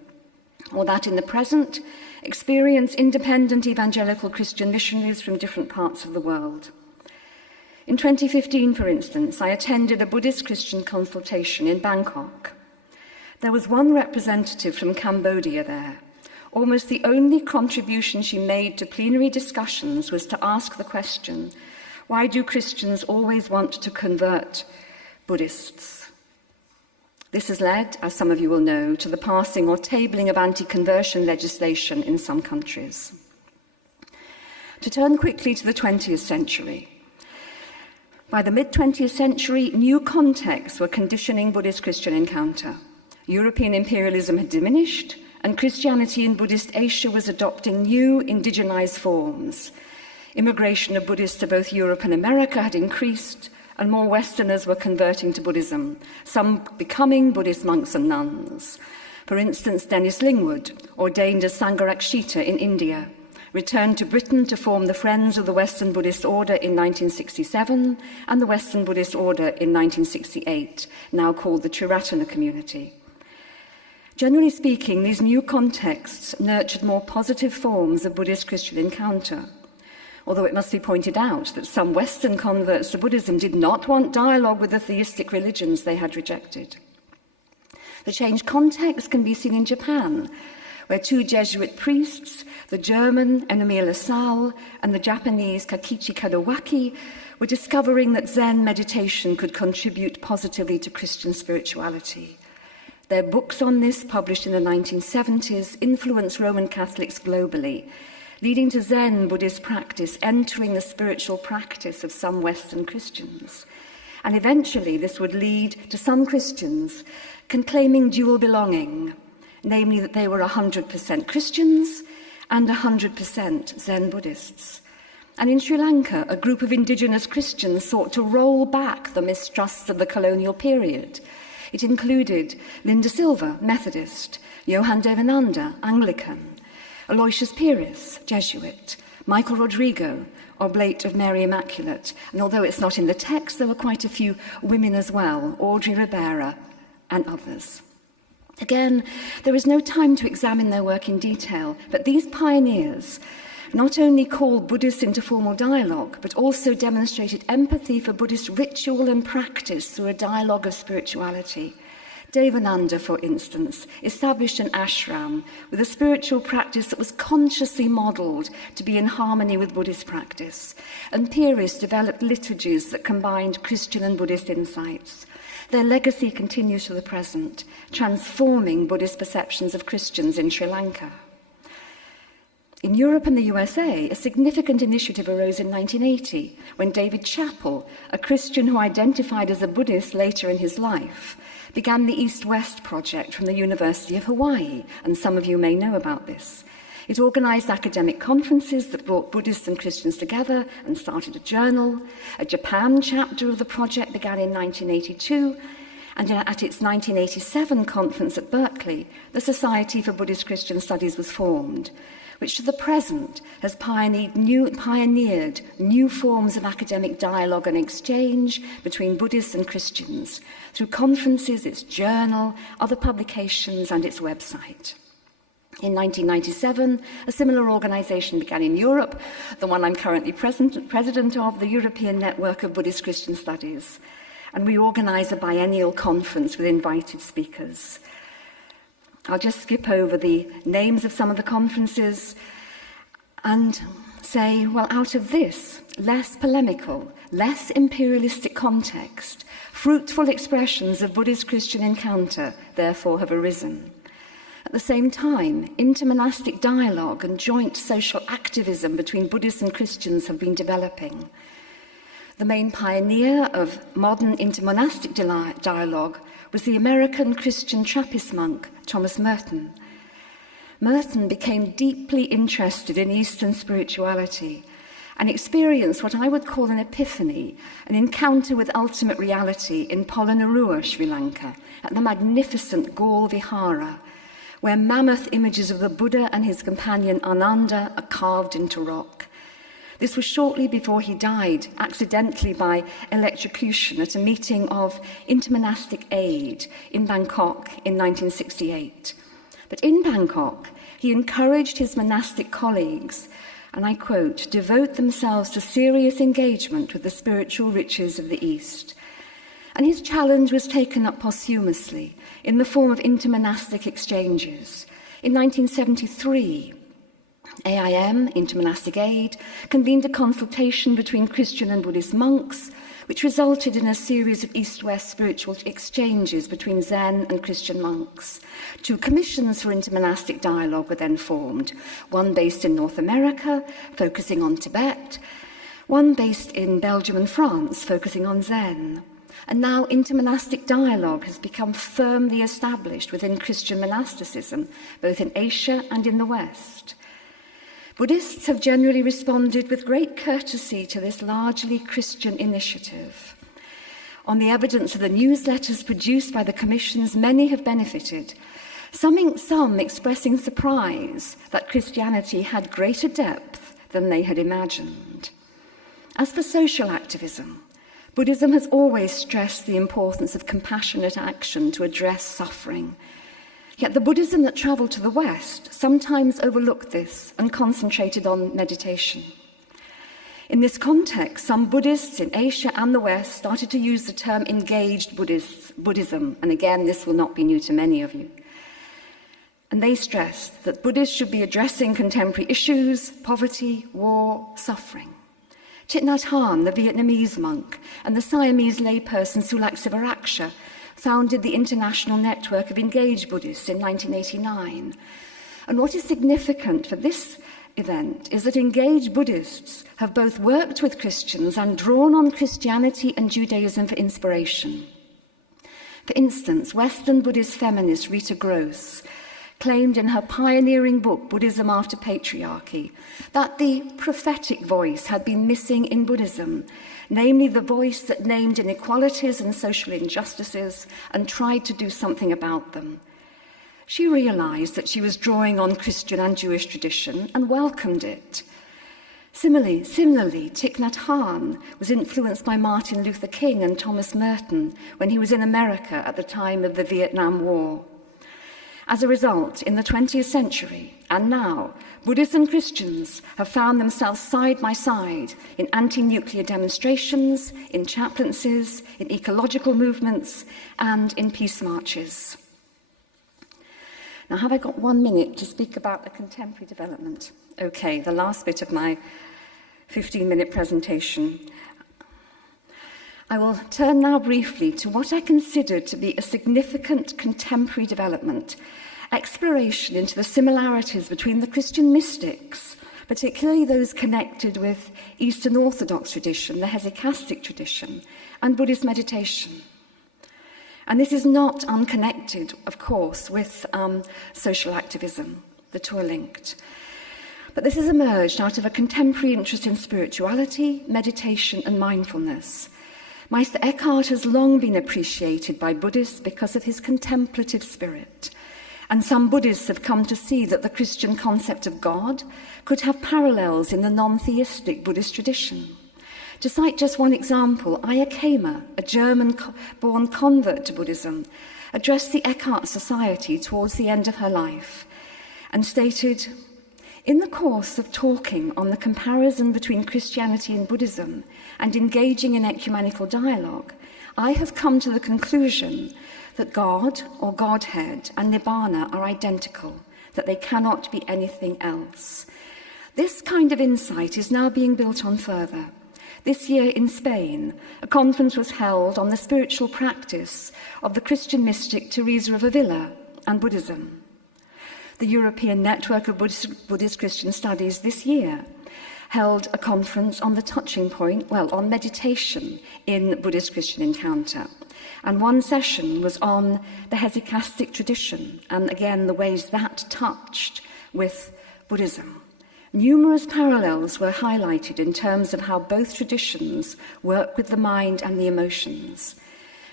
or that in the present experience independent evangelical Christian missionaries from different parts of the world. In 2015, for instance, I attended a Buddhist-Christian consultation in Bangkok. There was one representative from Cambodia there. Almost the only contribution she made to plenary discussions was to ask the question, why do Christians always want to convert Buddhists? This has led, as some of you will know, to the passing or tabling of anti-conversion legislation in some countries. To turn quickly to the 20th century. By the mid-20th century, new contexts were conditioning Buddhist-Christian encounter. European imperialism had diminished, and Christianity in Buddhist Asia was adopting new indigenized forms. Immigration of Buddhists to both Europe and America had increased, and more Westerners were converting to Buddhism, some becoming Buddhist monks and nuns. For instance, Dennis Lingwood, ordained as Sangharakshita in India, returned to Britain to form the Friends of the Western Buddhist Order in 1967 and the Western Buddhist Order in 1968, now called the Triratana Community. Generally speaking, these new contexts nurtured more positive forms of Buddhist-Christian encounter. although it must be pointed out that some Western converts to Buddhism did not want dialogue with the theistic religions they had rejected. The changed context can be seen in Japan, where 2 Jesuit priests, the German Enomi Lassalle and the Japanese Kakichi Kadowaki, were discovering that Zen meditation could contribute positively to Christian spirituality. Their books on this, published in the 1970s, influenced Roman Catholics globally, leading to Zen Buddhist practice entering the spiritual practice of some Western Christians. And eventually this would lead to some Christians claiming dual belonging, namely that they were 100% Christians and 100% Zen Buddhists. And in Sri Lanka, a group of indigenous Christians sought to roll back the mistrusts of the colonial period. It included Linda Silva, Methodist, Johann Devananda, Anglican, Aloysius Pires, Jesuit, Michael Rodrigo, Oblate of Mary Immaculate, and although it's not in the text, there were quite a few women as well, Audrey Ribera and others. Again, there is no time to examine their work in detail, but these pioneers not only called Buddhists into formal dialogue, but also demonstrated empathy for Buddhist ritual and practice through a dialogue of spirituality. Devananda, for instance, established an ashram with a spiritual practice that was consciously modelled to be in harmony with Buddhist practice, and Pires developed liturgies that combined Christian and Buddhist insights. Their legacy continues to the present, transforming Buddhist perceptions of Christians in Sri Lanka. In Europe and the USA, a significant initiative arose in 1980 when David Chappell, a Christian who identified as a Buddhist later in his life, began the East-West project from the University of Hawaii, and some of you may know about this. It organised academic conferences that brought Buddhists and Christians together and started a journal. A Japan chapter of the project began in 1982, and at its 1987 conference at Berkeley, the Society for Buddhist-Christian Studies was formed, which to the present has pioneered new forms of academic dialogue and exchange between Buddhists and Christians through conferences, its journal, other publications, and its website. In 1997, a similar organisation began in Europe, the one I'm currently president of, the European Network of Buddhist Christian Studies, and we organise a biennial conference with invited speakers. I'll just skip over the names of some of the conferences and say, well, out of this less polemical, less imperialistic context, fruitful expressions of Buddhist-Christian encounter therefore have arisen. At the same time, intermonastic dialogue and joint social activism between Buddhists and Christians have been developing. The main pioneer of modern intermonastic dialogue was the American Christian Trappist monk, Thomas Merton. Merton became deeply interested in Eastern spirituality and experienced what I would call an epiphany, an encounter with ultimate reality in Polonnaruwa, Sri Lanka, at the magnificent Gaul Vihara, where mammoth images of the Buddha and his companion Ananda are carved into rock. This was shortly before he died, accidentally by electrocution at a meeting of Intermonastic Aid in Bangkok in 1968. But in Bangkok, he encouraged his monastic colleagues, and I quote, devote themselves to serious engagement with the spiritual riches of the East. And his challenge was taken up posthumously in the form of intermonastic exchanges. In 1973, AIM, Intermonastic Aid, convened a consultation between Christian and Buddhist monks, which resulted in a series of East-West spiritual exchanges between Zen and Christian monks. 2 commissions for intermonastic dialogue were then formed, one based in North America, focusing on Tibet, one based in Belgium and France, focusing on Zen. And now intermonastic dialogue has become firmly established within Christian monasticism, both in Asia and in the West. Buddhists have generally responded with great courtesy to this largely Christian initiative. On the evidence of the newsletters produced by the commissions, many have benefited, some expressing surprise that Christianity had greater depth than they had imagined. As for social activism, Buddhism has always stressed the importance of compassionate action to address suffering. Yet the Buddhism that travelled to the West sometimes overlooked this and concentrated on meditation. In this context, some Buddhists in Asia and the West started to use the term engaged Buddhism, and again, this will not be new to many of you. And they stressed that Buddhists should be addressing contemporary issues, poverty, war, suffering. Thich Nhat Hanh, the Vietnamese monk, and the Siamese layperson Sulak Sivaraksha founded the International Network of Engaged Buddhists in 1989. And what is significant for this event is that engaged Buddhists have both worked with Christians and drawn on Christianity and Judaism for inspiration. For instance, Western Buddhist feminist Rita Gross claimed in her pioneering book, Buddhism After Patriarchy, that the prophetic voice had been missing in Buddhism, namely the voice that named inequalities and social injustices and tried to do something about them. She realized that she was drawing on Christian and Jewish tradition and welcomed it. Similarly, Thich Nhat Hanh was influenced by Martin Luther King and Thomas Merton when he was in America at the time of the Vietnam War. As a result, in the 20th century, and now, Buddhists and Christians have found themselves side by side in anti-nuclear demonstrations, in chaplaincies, in ecological movements, and in peace marches. Now, have I got 1 minute to speak about the contemporary development? Okay, the last bit of my 15-minute presentation. I will turn now briefly to what I consider to be a significant contemporary development, exploration into the similarities between the Christian mystics, particularly those connected with Eastern Orthodox tradition, the hesychastic tradition, and Buddhist meditation. And this is not unconnected, of course, with social activism. The two are linked. But this has emerged out of a contemporary interest in spirituality, meditation, and mindfulness. Meister Eckhart has long been appreciated by Buddhists because of his contemplative spirit. And some Buddhists have come to see that the Christian concept of God could have parallels in the non-theistic Buddhist tradition. To cite just one example, Aya Kema, a German-born convert to Buddhism, addressed the Eckhart Society towards the end of her life and stated, "In the course of talking on the comparison between Christianity and Buddhism and engaging in ecumenical dialogue, I have come to the conclusion that God or Godhead and Nibbana are identical, that they cannot be anything else. This kind of insight is now being built on further. This year in Spain, a conference was held on the spiritual practice of the Christian mystic Teresa of Avila and Buddhism. The European Network of Buddhist-Christian Studies this year held a conference on the touching point, on meditation in Buddhist-Christian encounter. And one session was on the hesychastic tradition, and again, the ways that touched with Buddhism. Numerous parallels were highlighted in terms of how both traditions work with the mind and the emotions.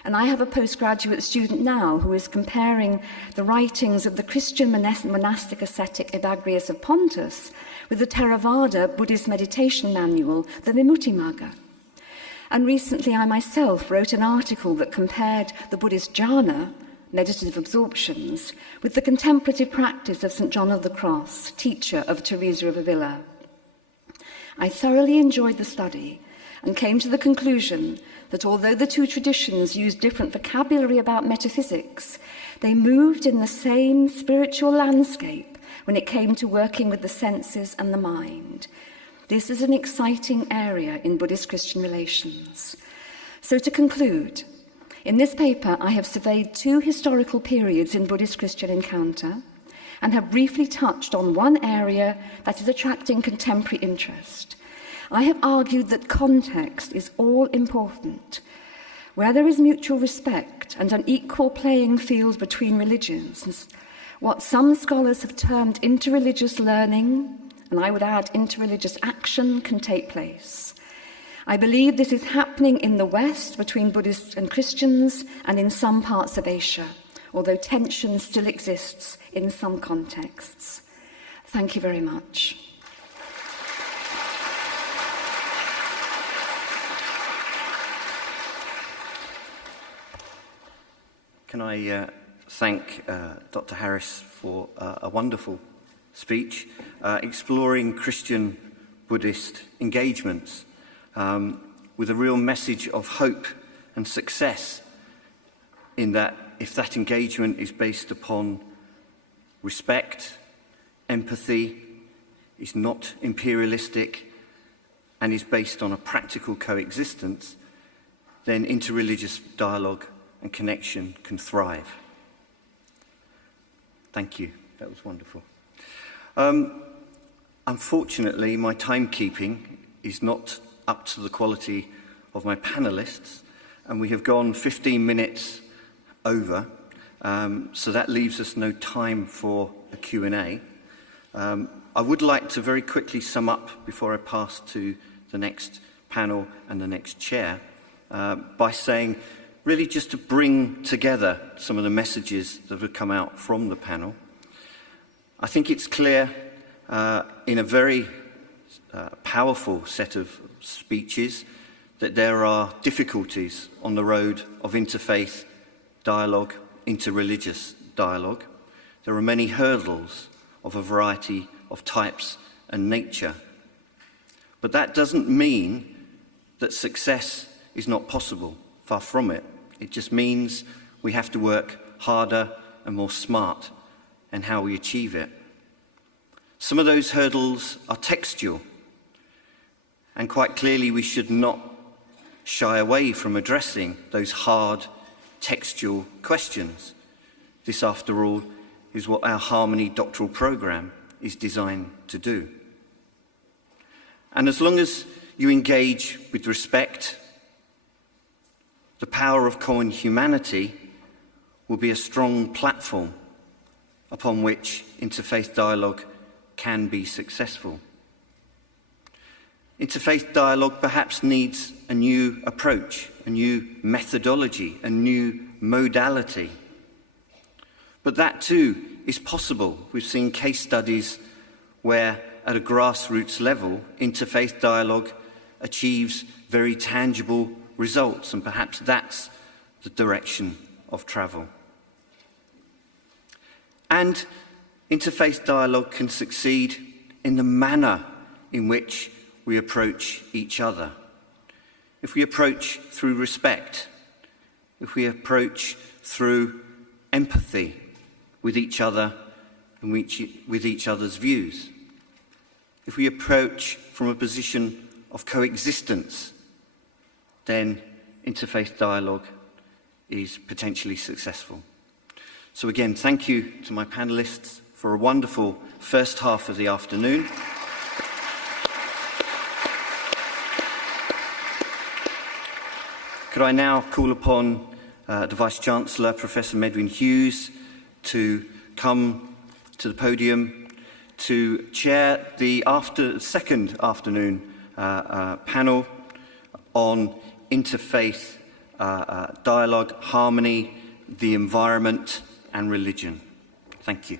And I have a postgraduate student now who is comparing the writings of the Christian monastic ascetic Evagrius of Pontus with the Theravada Buddhist meditation manual, the Vimuttimagga. And recently I myself wrote an article that compared the Buddhist jhana, meditative absorptions, with the contemplative practice of St. John of the Cross, teacher of Teresa of Avila. I thoroughly enjoyed the study and came to the conclusion that although the two traditions used different vocabulary about metaphysics, they moved in the same spiritual landscape when it came to working with the senses and the mind. This is an exciting area in Buddhist-Christian relations. So to conclude, in this paper I have surveyed two historical periods in Buddhist-Christian encounter and have briefly touched on one area that is attracting contemporary interest. I have argued that context is all important. Where there is mutual respect and an equal playing field between religions, what some scholars have termed interreligious learning, and I would add interreligious action, can take place. I believe this is happening in the West between Buddhists and Christians and in some parts of Asia, although tension still exists in some contexts. Thank you very much. Can I thank Dr. Harris for a wonderful speech exploring Christian Buddhist engagements, with a real message of hope and success, in that if that engagement is based upon respect, empathy, is not imperialistic, and is based on a practical coexistence, then interreligious dialogue and connection can thrive. Thank you. That was wonderful. Unfortunately, my timekeeping is not up to the quality of my panelists, and we have gone 15 minutes over, so that leaves us no time for a Q&A. I would like to very quickly sum up before I pass to the next panel and the next chair, by saying, really just to bring together some of the messages that have come out from the panel. I think it's clear in a very powerful set of speeches that there are difficulties on the road of interfaith dialogue, interreligious dialogue. There are many hurdles of a variety of types and nature. But that doesn't mean that success is not possible. Far from it. It just means we have to work harder and more smart in how we achieve it. Some of those hurdles are textual, and quite clearly we should not shy away from addressing those hard textual questions. This, after all, is what our Harmony doctoral programme is designed to do. And as long as you engage with respect, the power of common humanity will be a strong platform upon which interfaith dialogue can be successful. Interfaith dialogue perhaps needs a new approach, a new methodology, a new modality. But that too is possible. We've seen case studies where, at a grassroots level, interfaith dialogue achieves very tangible results, and perhaps that's the direction of travel. And interfaith dialogue can succeed in the manner in which we approach each other. If we approach through respect, if we approach through empathy with each other and with each other's views, if we approach from a position of coexistence, then interfaith dialogue is potentially successful. So again, thank you to my panelists for a wonderful first half of the afternoon. Could I now call upon the Vice-Chancellor, Professor Medwin Hughes, to come to the podium to chair the second afternoon panel on interfaith dialogue, harmony, the environment and religion. Thank you.